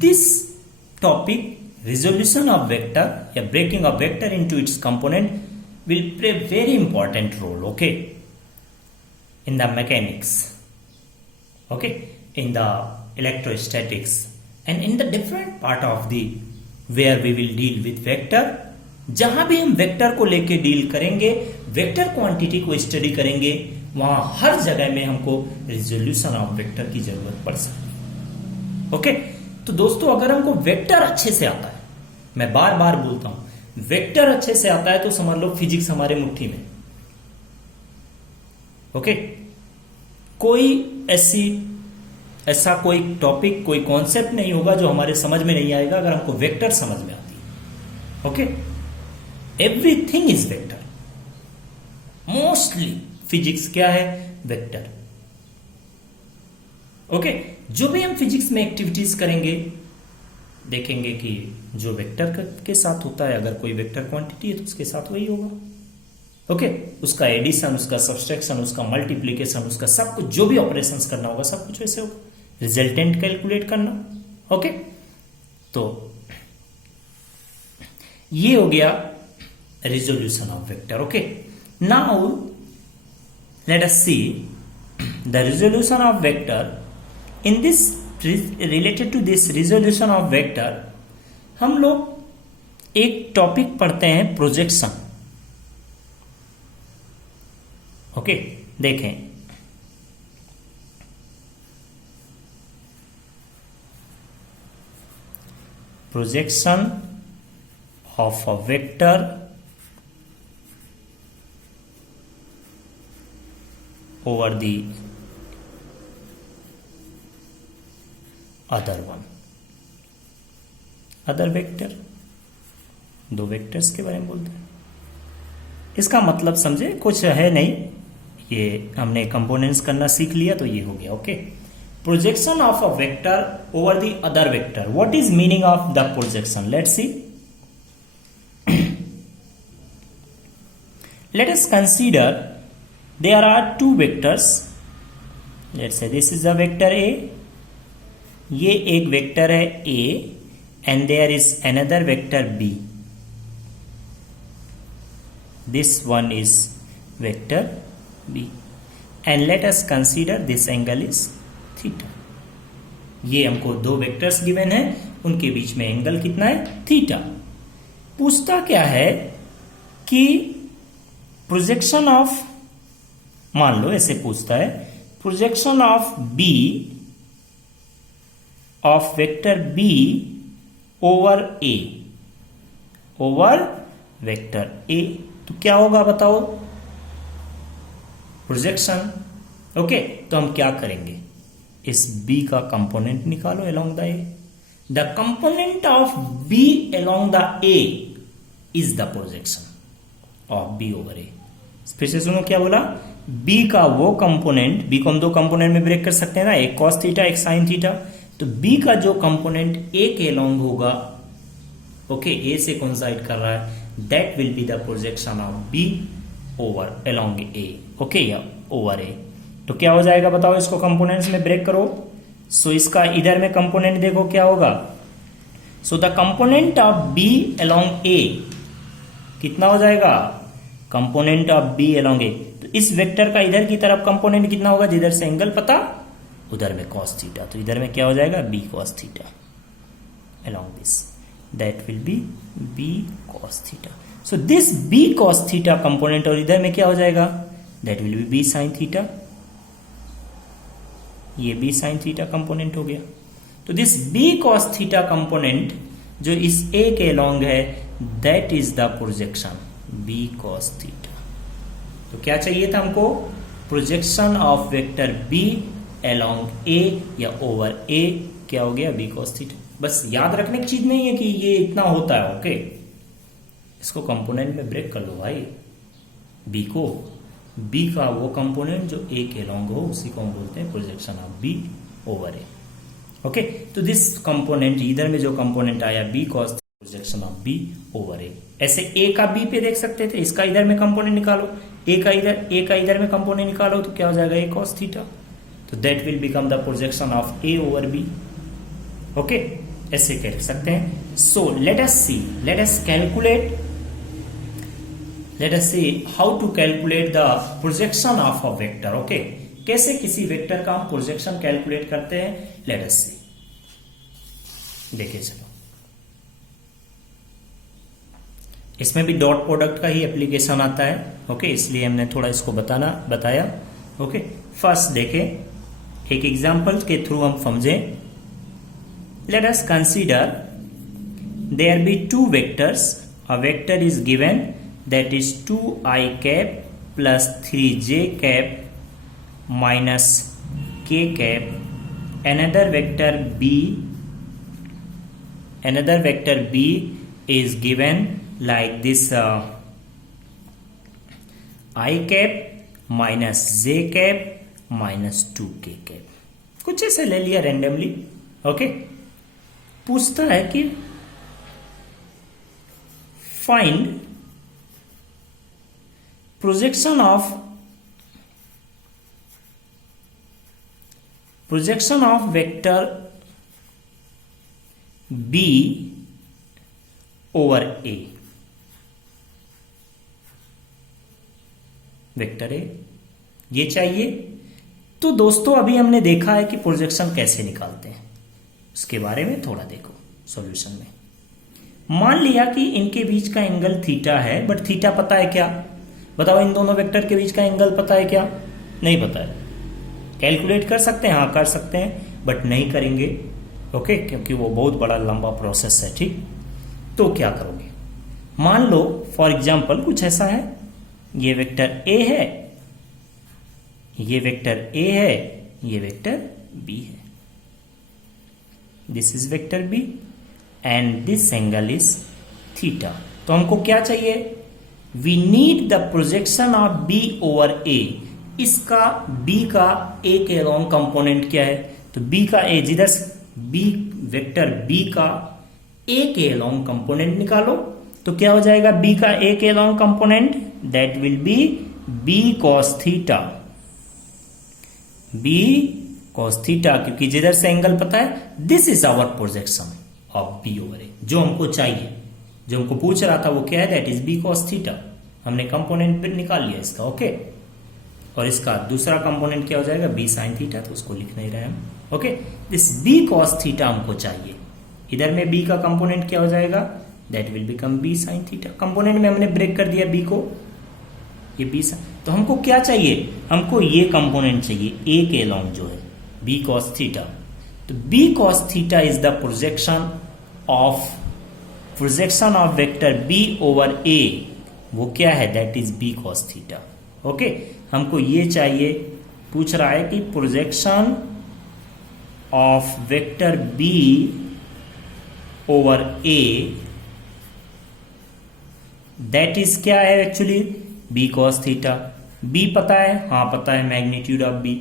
this topic, resolution of vector या breaking a vector into its component, will play very important role. Okay, in the mechanics, okay, in the electrostatics, and in the different part of the where we will deal with vector. जहां भी हम vector को लेके deal करेंगे, vector quantity को study करेंगे, वहां हर जगह में हमको रिजोल्यूशन ऑफ वेक्टर की जरूरत पड़ सकती है। ओके, तो दोस्तों अगर हमको वेक्टर अच्छे से आता है, मैं बार बार बोलता हूं, वेक्टर अच्छे से आता है तो समझ लो फिजिक्स हमारे मुट्ठी में। ओके, कोई ऐसा कोई टॉपिक, कोई कॉन्सेप्ट नहीं होगा जो हमारे समझ में नहीं आएगा अगर हमको वेक्टर समझ में आती है। Okay, everything is vector. Mostly physics क्या है? वेक्टर। ओके, जो भी हम फिजिक्स में एक्टिविटीज करेंगे देखेंगे कि जो वेक्टर के साथ होता है, अगर कोई वेक्टर क्वांटिटी है तो उसके साथ वही होगा। ओके, उसका एडिशन, उसका सब्सट्रैक्शन, उसका मल्टीप्लीकेशन, उसका सब कुछ जो भी ऑपरेशंस करना होगा सब कुछ वैसे होगा। रिजल्टेंट कैलकुलेट करना। ओके, तो ये हो गया resolution of vector. Okay, now let us see the resolution of vector. In this related to this resolution of vector हम लोग एक टॉपिक पढ़ते हैं, प्रोजेक्शन। ओके, देखें, projection of a vector over the other one. Other vector, दो vectors के बारे में बोलते हैं। इसका मतलब समझे, कुछ है नहीं, ये हमने कंपोनेंट्स करना सीख लिया तो ये हो गया। Okay, projection of a vector over the other vector. What is meaning of the projection? Let's see. Let us consider there are two vectors. Let's say this is the vector A, ये एक vector है A, and there is another vector B. This one is vector B, and let us consider this angle is theta. ये हमको दो vectors given है, उनके बीच में angle कितना है? थीटा। पूछता क्या है कि प्रोजेक्शन ऑफ, मान लो ऐसे पूछता है, projection of B of vector B over A, over vector A, तो क्या होगा बताओ? प्रोजेक्शन। ओके, तो हम क्या करेंगे, इस बी का कंपोनेंट निकालो along the A. The component of B along the A is the projection of B over A. फिर से सुनो क्या बोला, बी का वो कंपोनेंट, बी को हम दो कंपोनेंट में ब्रेक कर सकते हैं ना, एक कॉस थीटा एक साइन थीटा। तो बी का जो कंपोनेंट ए के अलोंग होगा, ओके, ए से कोइंसाइड कर रहा है, that will be the projection of B over along A. Okay, या ओवर ए। तो क्या हो जाएगा बताओ, इसको कंपोनेंट्स में ब्रेक करो। सो इसका इधर में कंपोनेंट देखो क्या होगा। So the component of B along A कितना हो जाएगा? Component of B along A. तो इस वेक्टर का इधर की तरफ कंपोनेंट कितना होगा? जिधर से एंगल पता, उधर में cos थीटा। तो इधर में क्या हो जाएगा? b cos theta along this, that will B b cos theta. So this b cos theta component, और इधर में क्या हो जाएगा? That will B b sin theta. ये b sin थीटा कंपोनेंट हो गया। तो this b cos theta component जो इस a के अलोंग है, that is the projection b cos theta. तो क्या चाहिए था हमको? Projection of vector b along a या ओवर a, क्या हो गया? b cos theta. बस याद रखने की चीज नहीं है कि ये इतना होता है। ओके, इसको कंपोनेंट में ब्रेक कर लो भाई। b को, b का वो कंपोनेंट जो a के अलोंग हो, उसी को हम बोलते हैं projection of b over a। Okay, तो दिस कंपोनेंट, इधर में जो कंपोनेंट आया b cos projection of b over a। ऐसे a का b पे देख सकते थे, इसका इधर में कंपोनेंट निकालो, a का इधर में कंपोनेंट निकालो, तो क्या हो जाएगा? a cos theta. तो that will become the projection of a over b। Okay, ऐसे कह सकते हैं। So let us see, let us calculate, let us see how to calculate the projection of a vector. Okay, कैसे किसी vector का हम projection calculate करते हैं, लेट अस सी। देखिए चलो, इसमें भी डॉट प्रोडक्ट का ही एप्लीकेशन आता है। ओके, इसलिए हमने थोड़ा इसको बताया। ओके, फर्स्ट देखें, एक एग्जांपल के थ्रू हम समझें। Let us consider there be two vectors a vector is given that is 2i cap plus 3j cap minus k cap. Another vector b is given like this i cap minus j cap minus 2k cap. कुछ ऐसे ले लिया randomly. Okay, पूछता है कि find projection of vector b over a. Vector A ये चाहिए. तो दोस्तों अभी हमने देखा है कि प्रोजेक्शन कैसे निकालते हैं, उसके बारे में थोड़ा देखो सॉल्यूशन में. मान लिया कि इनके बीच का एंगल थीटा है, बट थीटा पता है क्या? बताओ, इन दोनों वेक्टर के बीच का एंगल पता है क्या? नहीं पता है. कैलकुलेट कर सकते हैं? हाँ कर सकते हैं, बट नहीं करेंगे. ओके, क्योंकि वो बहुत बड़ा लंबा प्रोसेस है. ठीक, तो क्या करोगे? मान लो फॉर एग्जाम्पल कुछ ऐसा है, ये वेक्टर ए है, ये वेक्टर ए है, ये वेक्टर बी है. This is vector B and this angle is theta. तो हमको क्या चाहिए? We need the projection of B over A. इसका बी का ए के अलोंग कंपोनेंट क्या है? तो बी का ए, जिधर बी वेक्टर बी का ए के अलोंग कंपोनेंट निकालो. तो क्या हो जाएगा बी का ए के along component? That will be B cos theta. B cos theta, क्योंकि जिधर से एंगल पता है. This is our projection of B over A. जो हमको चाहिए, जो हमको पूछ रहा था वो क्या है? That is B cos theta. हमने कंपोनेंट पे निकाल लिया इसका. ओके, और इसका दूसरा कंपोनेंट क्या हो जाएगा? B sine theta. तो उसको लिख नहीं रहे हम. Okay, this B cos theta हमको चाहिए. इधर में बी का कंपोनेंट क्या हो जाएगा? That will become B sine theta. Component में हमने ब्रेक कर दिया बी को, ये बी साइन. तो हमको क्या चाहिए? हमको ये कंपोनेंट चाहिए ए के अलोंग जो है बी कॉस थीटा. तो B cos theta is the projection of vector B over A. वो क्या है? That is B cos theta. Okay, हमको ये चाहिए. पूछ रहा है कि projection of vector B over A, that is क्या है actually? B cos theta. B पता है? हाँ पता है, magnitude of B.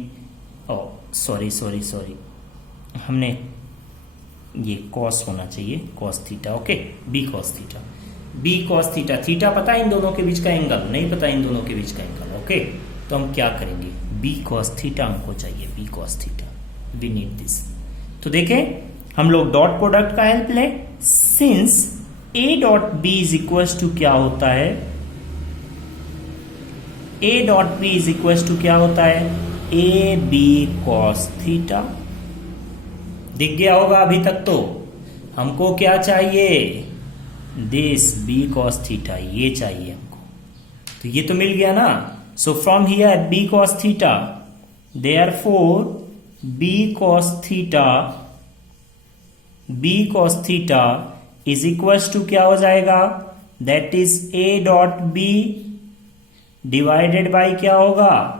Oh sorry, हमने ये कॉस होना चाहिए, cos theta. Okay, B cos theta. B cos theta, theta पता है इन दोनों के बीच का एंगल? नहीं पता इन दोनों के बीच का एंगल. ओके, तो हम क्या करेंगे? बी कॉस थीटा हमको चाहिए, B cos theta. We need this. तो देखें, हम लोग डॉट प्रोडक्ट का हेल्प लें. Since A dot B is equal to क्या होता है? A dot B is equal to क्या होता है? A B cos theta. दिख गया होगा अभी तक. तो हमको क्या चाहिए? दिस बी कॉस थीटा, ये चाहिए हमको. तो ये तो मिल गया ना. So from here B cos theta, therefore B cos theta is equal to क्या हो जाएगा? That is A dot B divided by क्या होगा?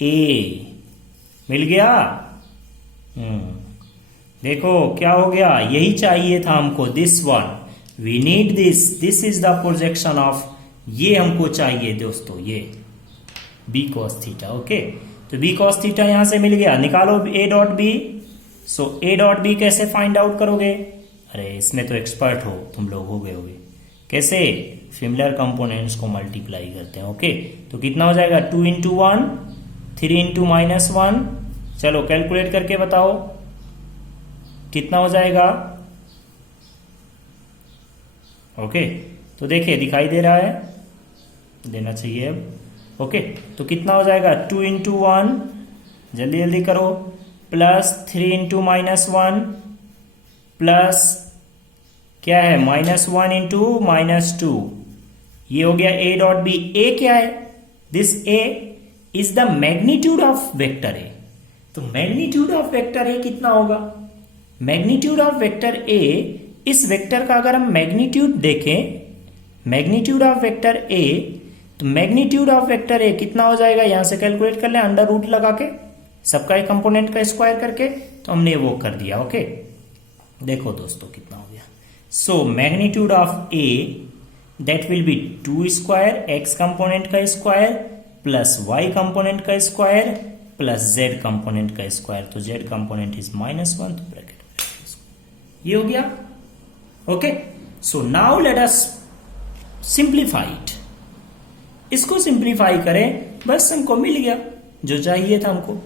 ए. मिल गया? देखो क्या हो गया, यही चाहिए था हमको. This one we need this is the projection of, ये हमको चाहिए दोस्तों, ये बी कॉस थीटा. ओके, तो बी कॉस थीटा यहां से मिल गया. निकालो A dot B. So A dot B कैसे फाइंड आउट करोगे? अरे इसमें तो एक्सपर्ट हो तुम लोग, हो गए होगे. कैसे? सिमिलर कंपोनेंट्स को मल्टीप्लाई करते हैं. ओके, तो कितना हो जाएगा? 2 इंटू 1, 3 इंटू -1. चलो कैलकुलेट करके बताओ कितना हो जाएगा. ओके, तो देखिए दिखाई दे रहा है, देना चाहिए अब. ओके, तो कितना हो जाएगा? 2 इंटू 1, जल्दी जल्दी करो, प्लस 3 इंटू -1 प्लस क्या है? -1 इंटू -2. ये हो गया ए डॉट बी. ए क्या है? This A is the magnitude of vector A. तो मैग्नीट्यूड ऑफ वेक्टर ए कितना होगा? मैग्नीट्यूड ऑफ वेक्टर ए, इस वेक्टर का अगर हम मैग्नीट्यूड देखें, मैग्नीट्यूड ऑफ वेक्टर ए, तो मैग्नीट्यूड ऑफ वेक्टर ए कितना हो जाएगा, यहां से कैलकुलेट कर ले अंडर रूट लगा के सबका एक कंपोनेंट का स्क्वायर करके, तो हमने वो कर दिया। ओके, देखो दोस्तों कितना हो गया। So magnitude of A that will B 2 square x component का स्क्वायर प्लस वाई कंपोनेंट का स्क्वायर प्लस जेड कंपोनेंट का स्क्वायर, तो जेड कंपोनेंट इज -1, तो ब्रैकेट ये हो गया। Okay, so now let us simplify it. इसको सिंप्लीफाई करें, बस हमको मिल गया जो चाहिए था हमको।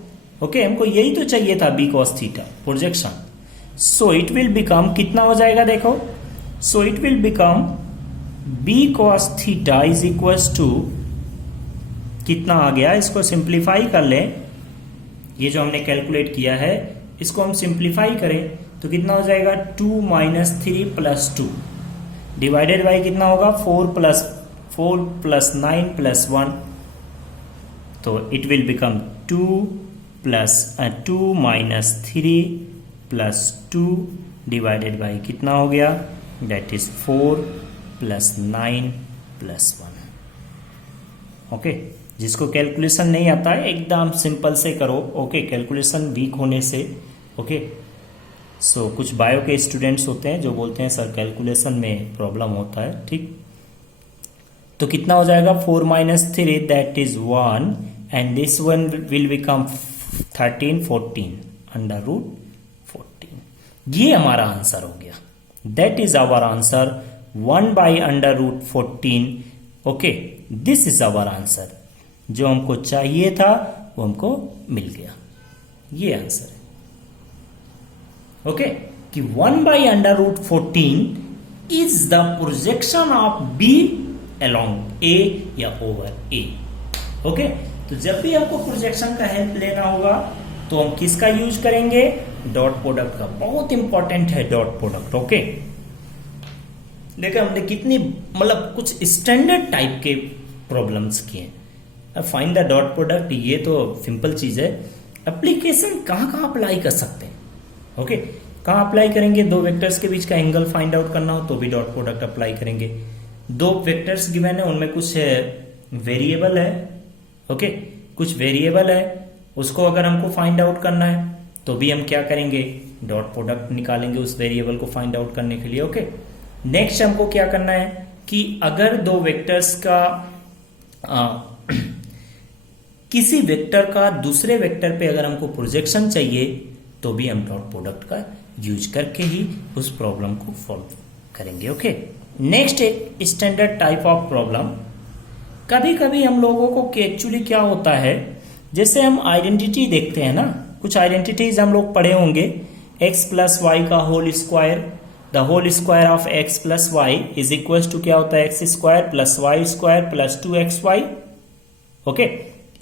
ओके, हमको यही तो चाहिए था, B cos theta projection. So it will become कितना हो जाएगा देखो, so it will become B cos theta is equal to कितना आ गया, इसको सिंप्लीफाई कर लें। ये जो हमने कैलकुलेट किया है इसको हम सिंप्लीफाई करें तो कितना हो जाएगा 2 - 3 + 2 डिवाइडेड बाई कितना होगा 4 + 9 + 1, तो it will become 2 - 3 + 2 divided by कितना हो गया, दैट इज 4 + 9 + 1। ओके, जिसको कैलकुलेशन नहीं आता है एकदम सिंपल से करो। ओके, कैलकुलेशन वीक होने से। ओके, सो कुछ बायो के स्टूडेंट्स होते हैं जो बोलते हैं सर कैलकुलेशन में प्रॉब्लम होता है, ठीक। तो कितना हो जाएगा 4 - 3 that is 1 and this one will become 13 14 √14। ये हमारा आंसर हो गया, that is our answer 1/√14। Okay, this is our answer, जो हमको चाहिए था वो हमको मिल गया, ये आंसर है। ओके, कि 1/√14 is the projection of B along A या ओवर ए। ओके, तो जब भी हमको प्रोजेक्शन का हेल्प लेना होगा तो हम किसका यूज करेंगे, डॉट प्रोडक्ट का। बहुत इंपॉर्टेंट है डॉट प्रोडक्ट। ओके, देखिए हमने कितनी मतलब कुछ स्टैंडर्ड टाइप के प्रॉब्लम्स किए। फाइंड द डॉट प्रोडक्ट, ये तो सिंपल चीज है। एप्लीकेशन कहां अप्लाई कर सकते हैं। ओके, कहां अप्लाई करेंगे, दो वेक्टर्स के बीच का एंगल फाइंड आउट करना हो तो भी डॉट प्रोडक्ट अप्लाई करेंगे। दो वेक्टर्स गिवन है, उनमें कुछ वेरिएबल है। ओके, कुछ वेरिएबल है, उसको अगर हमको फाइंड आउट करना है तो भी हम क्या करेंगे, डॉट प्रोडक्ट निकालेंगे उस वेरिएबल को फाइंड आउट करने के लिए। ओके, नेक्स्ट हमको क्या करना है कि अगर दो वेक्टर्स का किसी वेक्टर का दूसरे वेक्टर पे अगर हमको प्रोजेक्शन चाहिए तो भी हम डॉट प्रोडक्ट का यूज करके ही उस प्रॉब्लम को सॉल्व करेंगे। ओके, नेक्स्ट एक स्टैंडर्ड टाइप ऑफ प्रॉब्लम। कभी कभी हम लोगों को एक्चुअली क्या होता है, जैसे हम आइडेंटिटी देखते हैं ना, कुछ आइडेंटिटीज हम लोग पढ़े होंगे, x + y का whole square, the whole square of x + y is equal to क्या होता है, x² + y² + 2xy। Okay,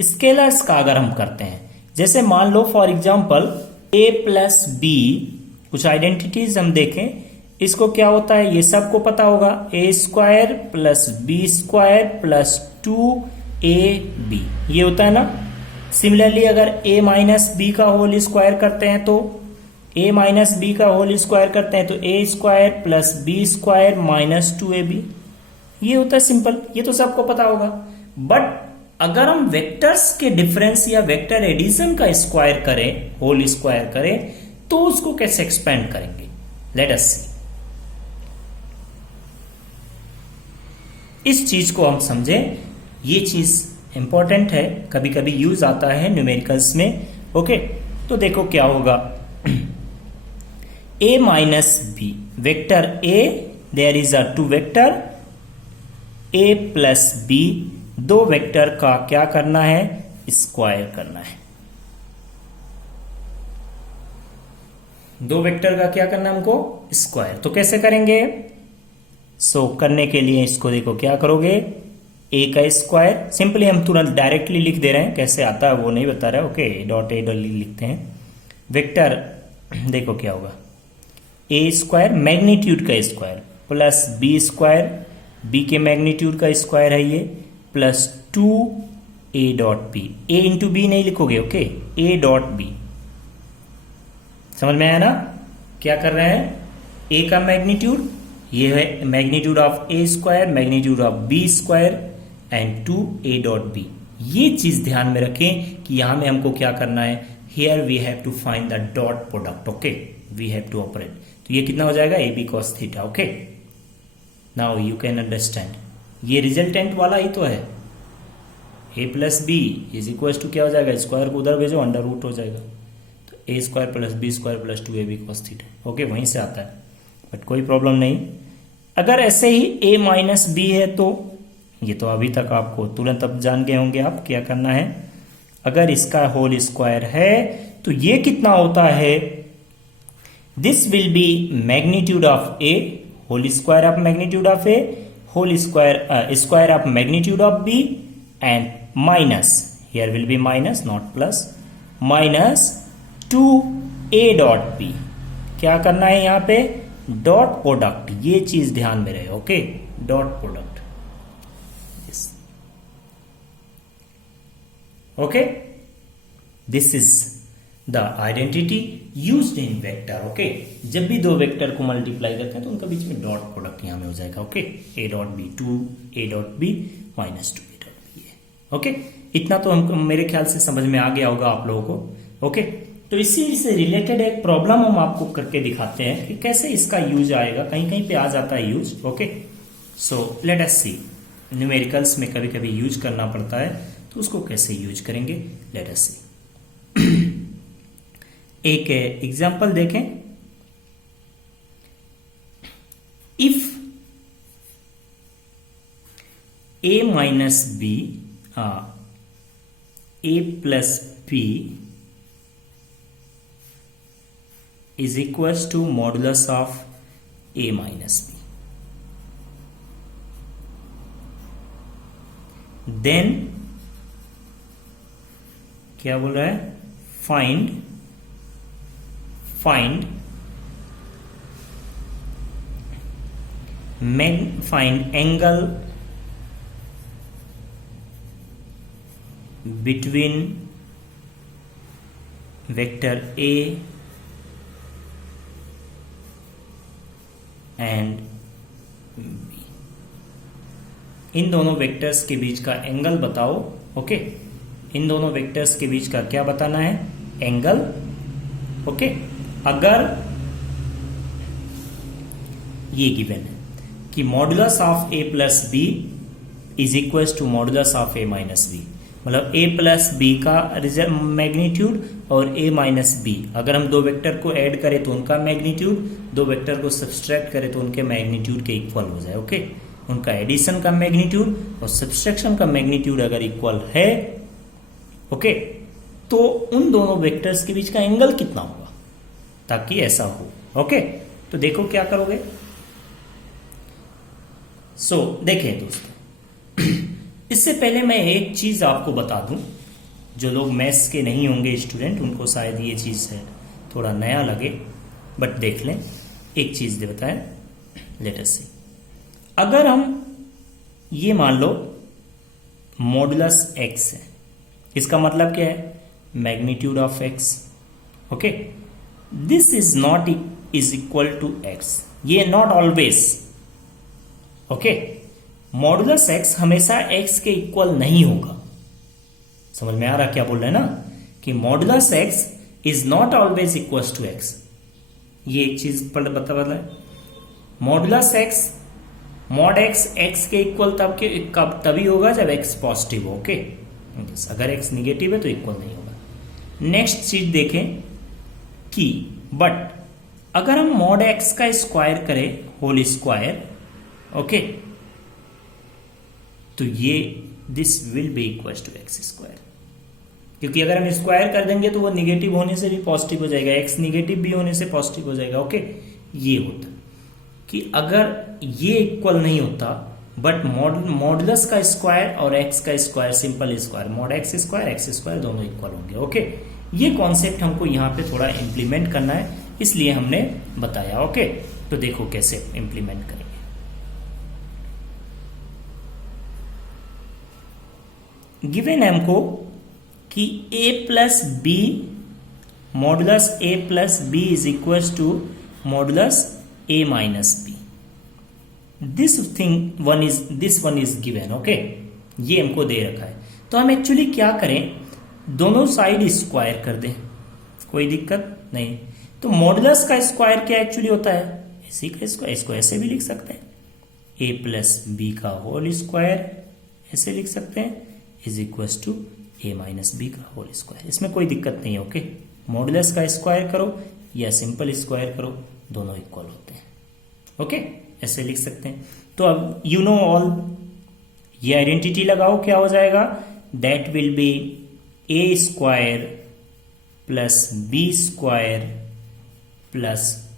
scalars का अगर हम करते हैं, जैसे मान लो फॉर एग्जांपल a + b, कुछ आइडेंटिटीज हम देखें, इसको क्या होता है, ये सबको पता होगा, a² + b² + 2ab, ये होता है ना। सिमिलरली अगर a - b का होल स्क्वायर करते हैं तो a - b का होल स्क्वायर करते हैं तो a² + b² - 2ab, ये होता है सिंपल, ये तो सबको पता होगा। बट अगर हम वेक्टर्स के डिफरेंस या वेक्टर एडिशन का स्क्वायर करें, होल स्क्वायर करें, तो उसको कैसे एक्सपेंड करेंगे, लेट अस सी। इस चीज को हम समझें, ये चीज इंपॉर्टेंट है, कभी कभी यूज आता है न्यूमेरिकल्स में। ओके, तो देखो क्या होगा, a - b vector a, there is a two vector a + b, दो वेक्टर का क्या करना है, स्क्वायर करना है। दो वेक्टर का क्या करना है हमको, स्क्वायर। तो कैसे करेंगे, सो करने के लिए इसको देखो क्या करोगे, a का स्क्वायर, सिंपली हम तुरंत डायरेक्टली लिख दे रहे हैं, कैसे आता है वो नहीं बता रहे। ओके, .a लिखते हैं। वेक्टर देखो क्या होगा, a² मैग्नीट्यूड का स्क्वायर प्लस b², b के मैग्नीट्यूड का स्क्वायर है ये, plus 2a.b, a into B नहीं लिखोगे। ओके, a.b, समझ में आया ना, क्या कर रहे हैं, a का मैग्नीट्यूड ये है magnitude of A square, magnitude of B square and 2a dot B. ये चीज ध्यान में रखें कि यहां में हमको क्या करना है, here we have to find the dot product. Okay, we have to operate. तो ये कितना हो जाएगा, A B cos theta. Okay, now you can understand, ये रिजल्टेंट वाला ही तो है, A plus B is equal to क्या हो जाएगा, स्क्वायर को उधर भेजो, अंडर रूट हो जाएगा। तो A square plus B square plus 2ab cos theta. Okay, वहीं से आता है, बट कोई प्रॉब्लम नहीं। अगर ऐसे ही a माइनस बी है तो ये तो अभी तक आपको तुरंत अब जान गए होंगे आप क्या करना है। अगर इसका होल स्क्वायर है तो ये कितना होता है, this will be magnitude of A whole square of magnitude of A whole square square of magnitude of B and minus, here will be minus not plus, minus 2a dot B. क्या करना है यहाँ पे, dot product, ये चीज ध्यान में रहे। Okay, dot product, okay, this is the identity used in vector. Okay, जब भी दो वेक्टर को मल्टीप्लाई करते हैं तो उनका बीच में डॉट प्रोडक्ट यहां में हो जाएगा। Okay, A dot B 2a dot B minus 2a dot B है। ओके, इतना तो हमको मेरे ख्याल से समझ में आ गया होगा आप लोगों को। ओके, तो इसी से रिलेटेड एक प्रॉब्लम हम आपको करके दिखाते हैं कि कैसे इसका यूज आएगा, कहीं कहीं पे आ जाता है use. Okay, so let us see, numericals में कभी कभी यूज करना पड़ता है तो उसको कैसे यूज करेंगे, लेट अस सी। एक एग्जांपल देखें, if a minus B a plus B is equals to modulus of a minus b, then क्या बोल रहा है, find angle between vector a and B. इन दोनों वेक्टर्स के बीच का एंगल बताओ। ओके, इन दोनों वेक्टर्स के बीच का क्या बताना है, एंगल। ओके, अगर ये गिवन है कि modulus of a plus B is equal to modulus of a minus B, मतलब a प्लस बी का मैग्नीट्यूड और a माइनस बी, अगर हम दो वेक्टर को ऐड करें तो उनका मैग्नीट्यूड, दो वेक्टर को सब्सट्रैक्ट करें तो उनके मैग्नीट्यूड के इक्वल हो जाए। ओके, उनका एडिशन का मैग्नीट्यूड और सब्सट्रैक्शन का मैग्नीट्यूड अगर इक्वल है, ओके, तो उन दोनों वेक्टर्स के बीच का एंगल कितना होगा, ताकि ऐसा हो। ओके, तो देखो क्या करोगे। सो देखें दोस्तों, इससे पहले मैं एक चीज आपको बता दूं, जो लोग मैथ्स के नहीं होंगे स्टूडेंट, उनको शायद ये चीज है थोड़ा नया लगे, बट देख लें। एक चीज दे बताएं, लेट अस सी, अगर हम ये मान लो मॉडुलस एक्स है, इसका मतलब क्या है, magnitude of X. Okay, this is not is equal to X, ये not always. Okay, modulus X हमेशा एक्स के इक्वल नहीं होगा। समझ में आ रहा क्या बोल रहे हैं ना, कि modulus X is not always equal to X. ये एक चीज पर बता है, modulus X, mod X X के इक्वल तभी होगा जब एक्स पॉजिटिव हो। ओके, अगर एक्स निगेटिव है तो इक्वल नहीं होगा। नेक्स्ट चीज देखें कि बट अगर हम मॉड एक्स का स्क्वायर करें होल स्क्वायर, ओके, तो ये this will be equal to X square, क्योंकि अगर हम स्क्वायर कर देंगे तो वो निगेटिव होने से भी पॉजिटिव हो जाएगा, एक्स निगेटिव भी होने से पॉजिटिव हो जाएगा। ओके, ये होता कि अगर ये इक्वल नहीं होता, बट मॉडुलस का स्क्वायर और एक्स का square, simple square, mod x square दोनों इक्वल होंगे। ओके, ये कॉन्सेप्ट हमको यहाँ पे थोड़ा इंप्लीमेंट करना है, इसलिए हमने बताया। ओके, तो देखो कैसे इंप्लीमेंट करेंगे। गिवन है हमको कि a plus B, modulus a plus B is equal to modulus a minus B. This one is given, okay, ये हमको दे रखा है। तो हम एक्चुअली क्या करें, दोनों साइड स्क्वायर कर दें, कोई दिक्कत नहीं। तो मॉडुलस का स्क्वायर क्या एक्चुअली होता है, इसी का स्क्वायर, इसको ऐसे भी लिख सकते हैं, a प्लस बी का होल स्क्वायर ऐसे लिख सकते हैं, is equal to a minus B का होल स्क्वायर। इसमें कोई दिक्कत नहीं है, ओके। मॉडुलस का स्क्वायर करो या सिंपल स्क्वायर करो, दोनों इक्वल होते हैं, ओके, ऐसे लिख सकते हैं। तो अब यू नो ऑल, ये आइडेंटिटी लगाओ, क्या हो जाएगा, that will be a square plus B square plus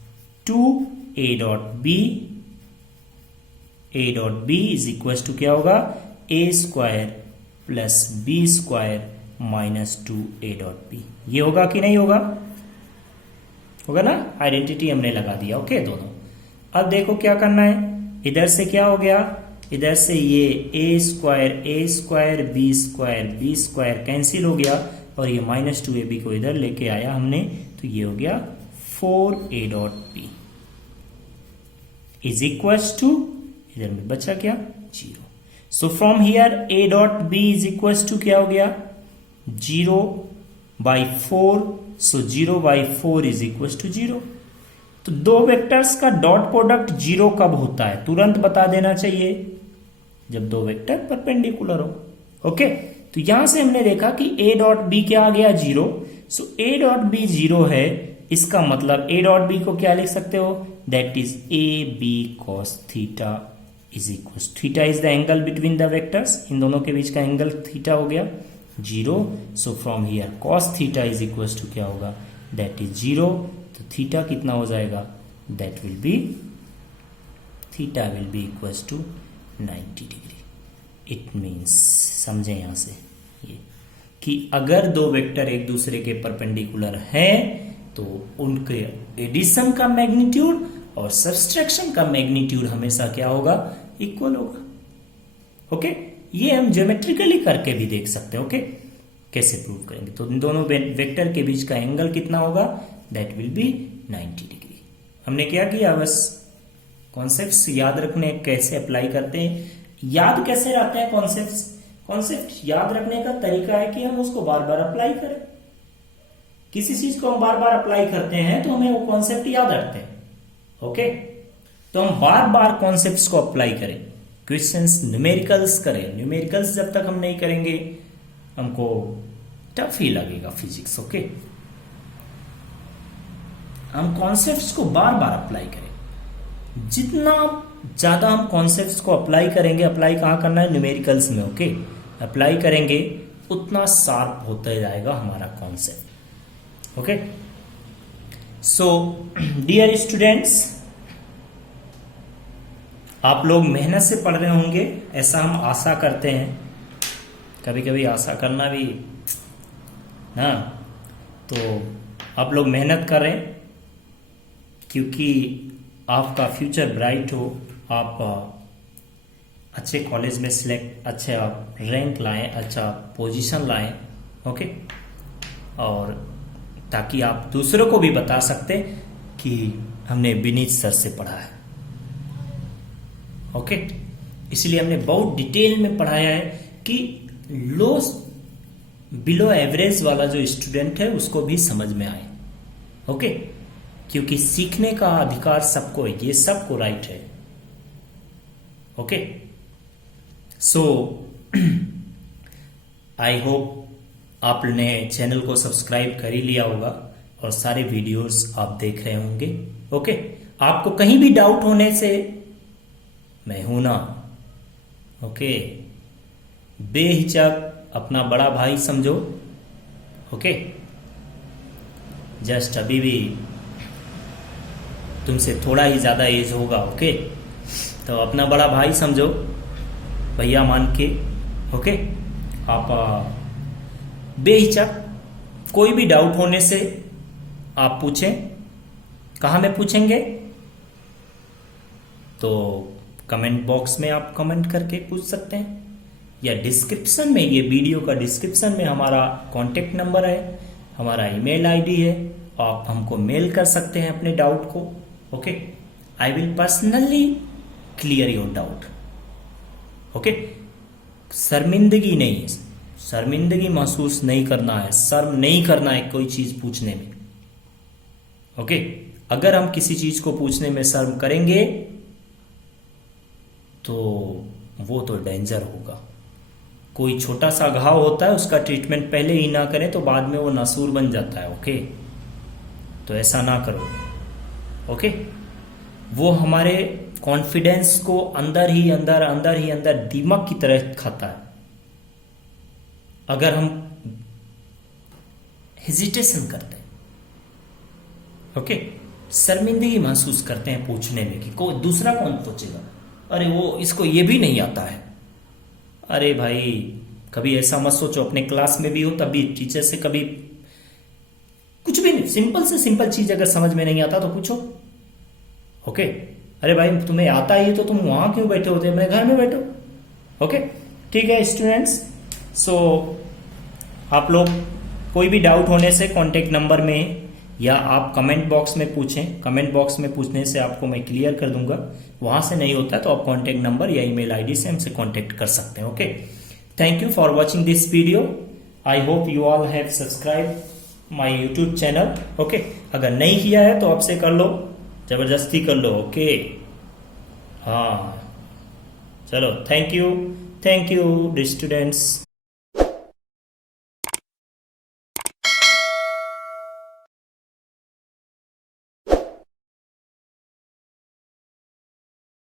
2a dot B is equal to क्या होगा, a square plus B square minus 2a dot B. ये होगा कि नहीं होगा, होगा ना, आइडेंटिटी हमने लगा दिया, ओके, दोनों। अब देखो क्या करना है, इधर से क्या हो गया, इधर से ये a square B square cancel हो गया, और ये माइनस 2ab को इधर लेके आया हमने, तो ये हो गया 4a dot B is equal to, इधर में बचा क्या, 0। So from here a dot B is equal to क्या हो गया, 0/4, सो 0/4 इज इक्वल टू 0। तो दो वेक्टर्स का डॉट प्रोडक्ट 0 कब होता है, तुरंत बता देना चाहिए, जब दो वेक्टर परपेंडिकुलर हो, ओके। तो यहां से हमने देखा कि a डॉट बी क्या आ गया, 0। सो a डॉट बी 0 है, इसका मतलब a डॉट बी को क्या लिख सकते हो, that is a b cos theta is equal, theta is the angle between the vectors, इन दोनों के बीच का एंगल थीटा हो गया 0। So from here cos theta is equal to क्या होगा, दैट इज 0। तो थीटा कितना हो जाएगा, that will be, theta will be equal to 90 degree. It means, समझे यहां से ये, कि अगर दो वेक्टर एक दूसरे के परपेंडिकुलर हैं तो उनके एडिशन का मैग्नीट्यूड और सब्सट्रैक्शन का मैग्नीट्यूड हमेशा क्या होगा, इक्वल होगा, ओके। ये हम ज्योमेट्रिकली करके भी देख सकते हैं, ओके, कैसे प्रूव करेंगे। तो इन दोनों वेक्टर के बीच का एंगल कितना होगा, दैट विल बी 90 डिग्री। हमने क्या किया, बस कॉन्सेप्ट्स याद रखने, कैसे अप्लाई करते हैं, याद कैसे रहते हैं कॉन्सेप्ट याद रखने का तरीका है कि हम उसको बार बार अप्लाई करें। किसी चीज को हम बार बार अप्लाई करते हैं तो हमें वो कॉन्सेप्ट याद रखते हैं, ओके। तो हम बार बार कॉन्सेप्ट्स को अप्लाई करें, क्वेश्चंस न्यूमेरिकल्स करें। न्यूमेरिकल्स जब तक हम नहीं करेंगे हमको टफ ही लगेगा फिजिक्स, ओके। हम कॉन्सेप्ट्स को बार बार अप्लाई करें, जितना ज्यादा हम कॉन्सेप्ट्स को अप्लाई करेंगे, अप्लाई कहाँ करना है, न्यूमेरिकल्स में, ओके, अप्लाई करेंगे उतना शार्प होता जाएगा हमारा concept, okay. So dear students, आप लोग मेहनत से पढ़ रहे होंगे, ऐसा हम आशा करते हैं। कभी कभी आशा करना भी ना, तो आप लोग मेहनत करें, क्योंकि आपका फ्यूचर ब्राइट हो, आप अच्छे कॉलेज में सिलेक्ट, अच्छा रैंक लाएं, अच्छा पोजीशन लाएं, ओके, और ताकि आप दूसरों को भी बता सकते कि हमने विनीत सर से पढ़ा है, ओके। इसलिए हमने बहुत डिटेल में पढ़ाया है कि लो बिलो एवरेज वाला जो स्टूडेंट है उसको भी समझ में आए, ओके, क्योंकि सीखने का अधिकार सबको है, ये सबको राइट है, ओके। सो आई होप आपने चैनल को सब्सक्राइब कर ही लिया होगा और सारे वीडियोस आप देख रहे होंगे, ओके। आपको कहीं भी डाउट होने से मैं हूं ना, ओके, बेहिचक अपना बड़ा भाई समझो, ओके। जस्ट अभी भी तुमसे थोड़ा ही ज्यादा एज होगा, ओके, तो अपना बड़ा भाई समझो, भैया मान के, ओके। आप बेहिचक कोई भी डाउट होने से आप पूछें। कहाँ में पूछेंगे, तो कमेंट बॉक्स में आप कमेंट करके पूछ सकते हैं, या डिस्क्रिप्शन में, ये वीडियो का डिस्क्रिप्शन में हमारा कॉन्टेक्ट नंबर है, हमारा ईमेल आईडी है, आप हमको मेल कर सकते हैं अपने डाउट को, okay. I will personally clear your doubt. Okay, शर्मिंदगी नहीं, शर्मिंदगी महसूस नहीं करना है, शर्म नहीं करना है कोई चीज पूछने में। ओके, अगर हम किसी चीज को पूछने में शर्म करेंगे तो वो तो डेंजर होगा। कोई छोटा सा घाव होता है, उसका ट्रीटमेंट पहले ही ना करें तो बाद में वो नासूर बन जाता है। ओके, तो ऐसा ना करो। ओके, वो हमारे कॉन्फिडेंस को अंदर ही अंदर दीमक की तरह खाता है। अगर हम हेजिटेशन करते हैं, ओके, शर्मिंदगी महसूस करते हैं पूछने में कि कोई दूसरा कौन पूछेगा, अरे वो इसको ये भी नहीं आता है। अरे भाई, कभी ऐसा मत सोचो, अपने क्लास में भी हो तब भी टीचर से कभी कुछ भी नहीं, सिंपल से सिंपल चीज अगर समझ में नहीं आता तो पूछो। ओके, अरे भाई तुम्हें आता ही है तो तुम वहां क्यों बैठे होते, अपने घर में बैठो। ओके, ठीक है स्टूडेंट्स। सो आप लोग कोई भी डाउट होने से कांटेक्ट नंबर में या आप कमेंट बॉक्स में पूछें, कमेंट बॉक्स में पूछने से आपको मैं क्लियर कर दूंगा। वहां से नहीं होता तो आप कांटेक्ट नंबर या ईमेल आईडी से हमसे कांटेक्ट कर सकते हैं। Okay, thank you for watching this video. I hope you all have subscribe my YouTube channel. Okay, अगर नहीं किया है तो आपसे कर लो, जबरदस्ती कर लो। ओके, हाँ चलो, थैंक यू डियर स्टूडेंट्स।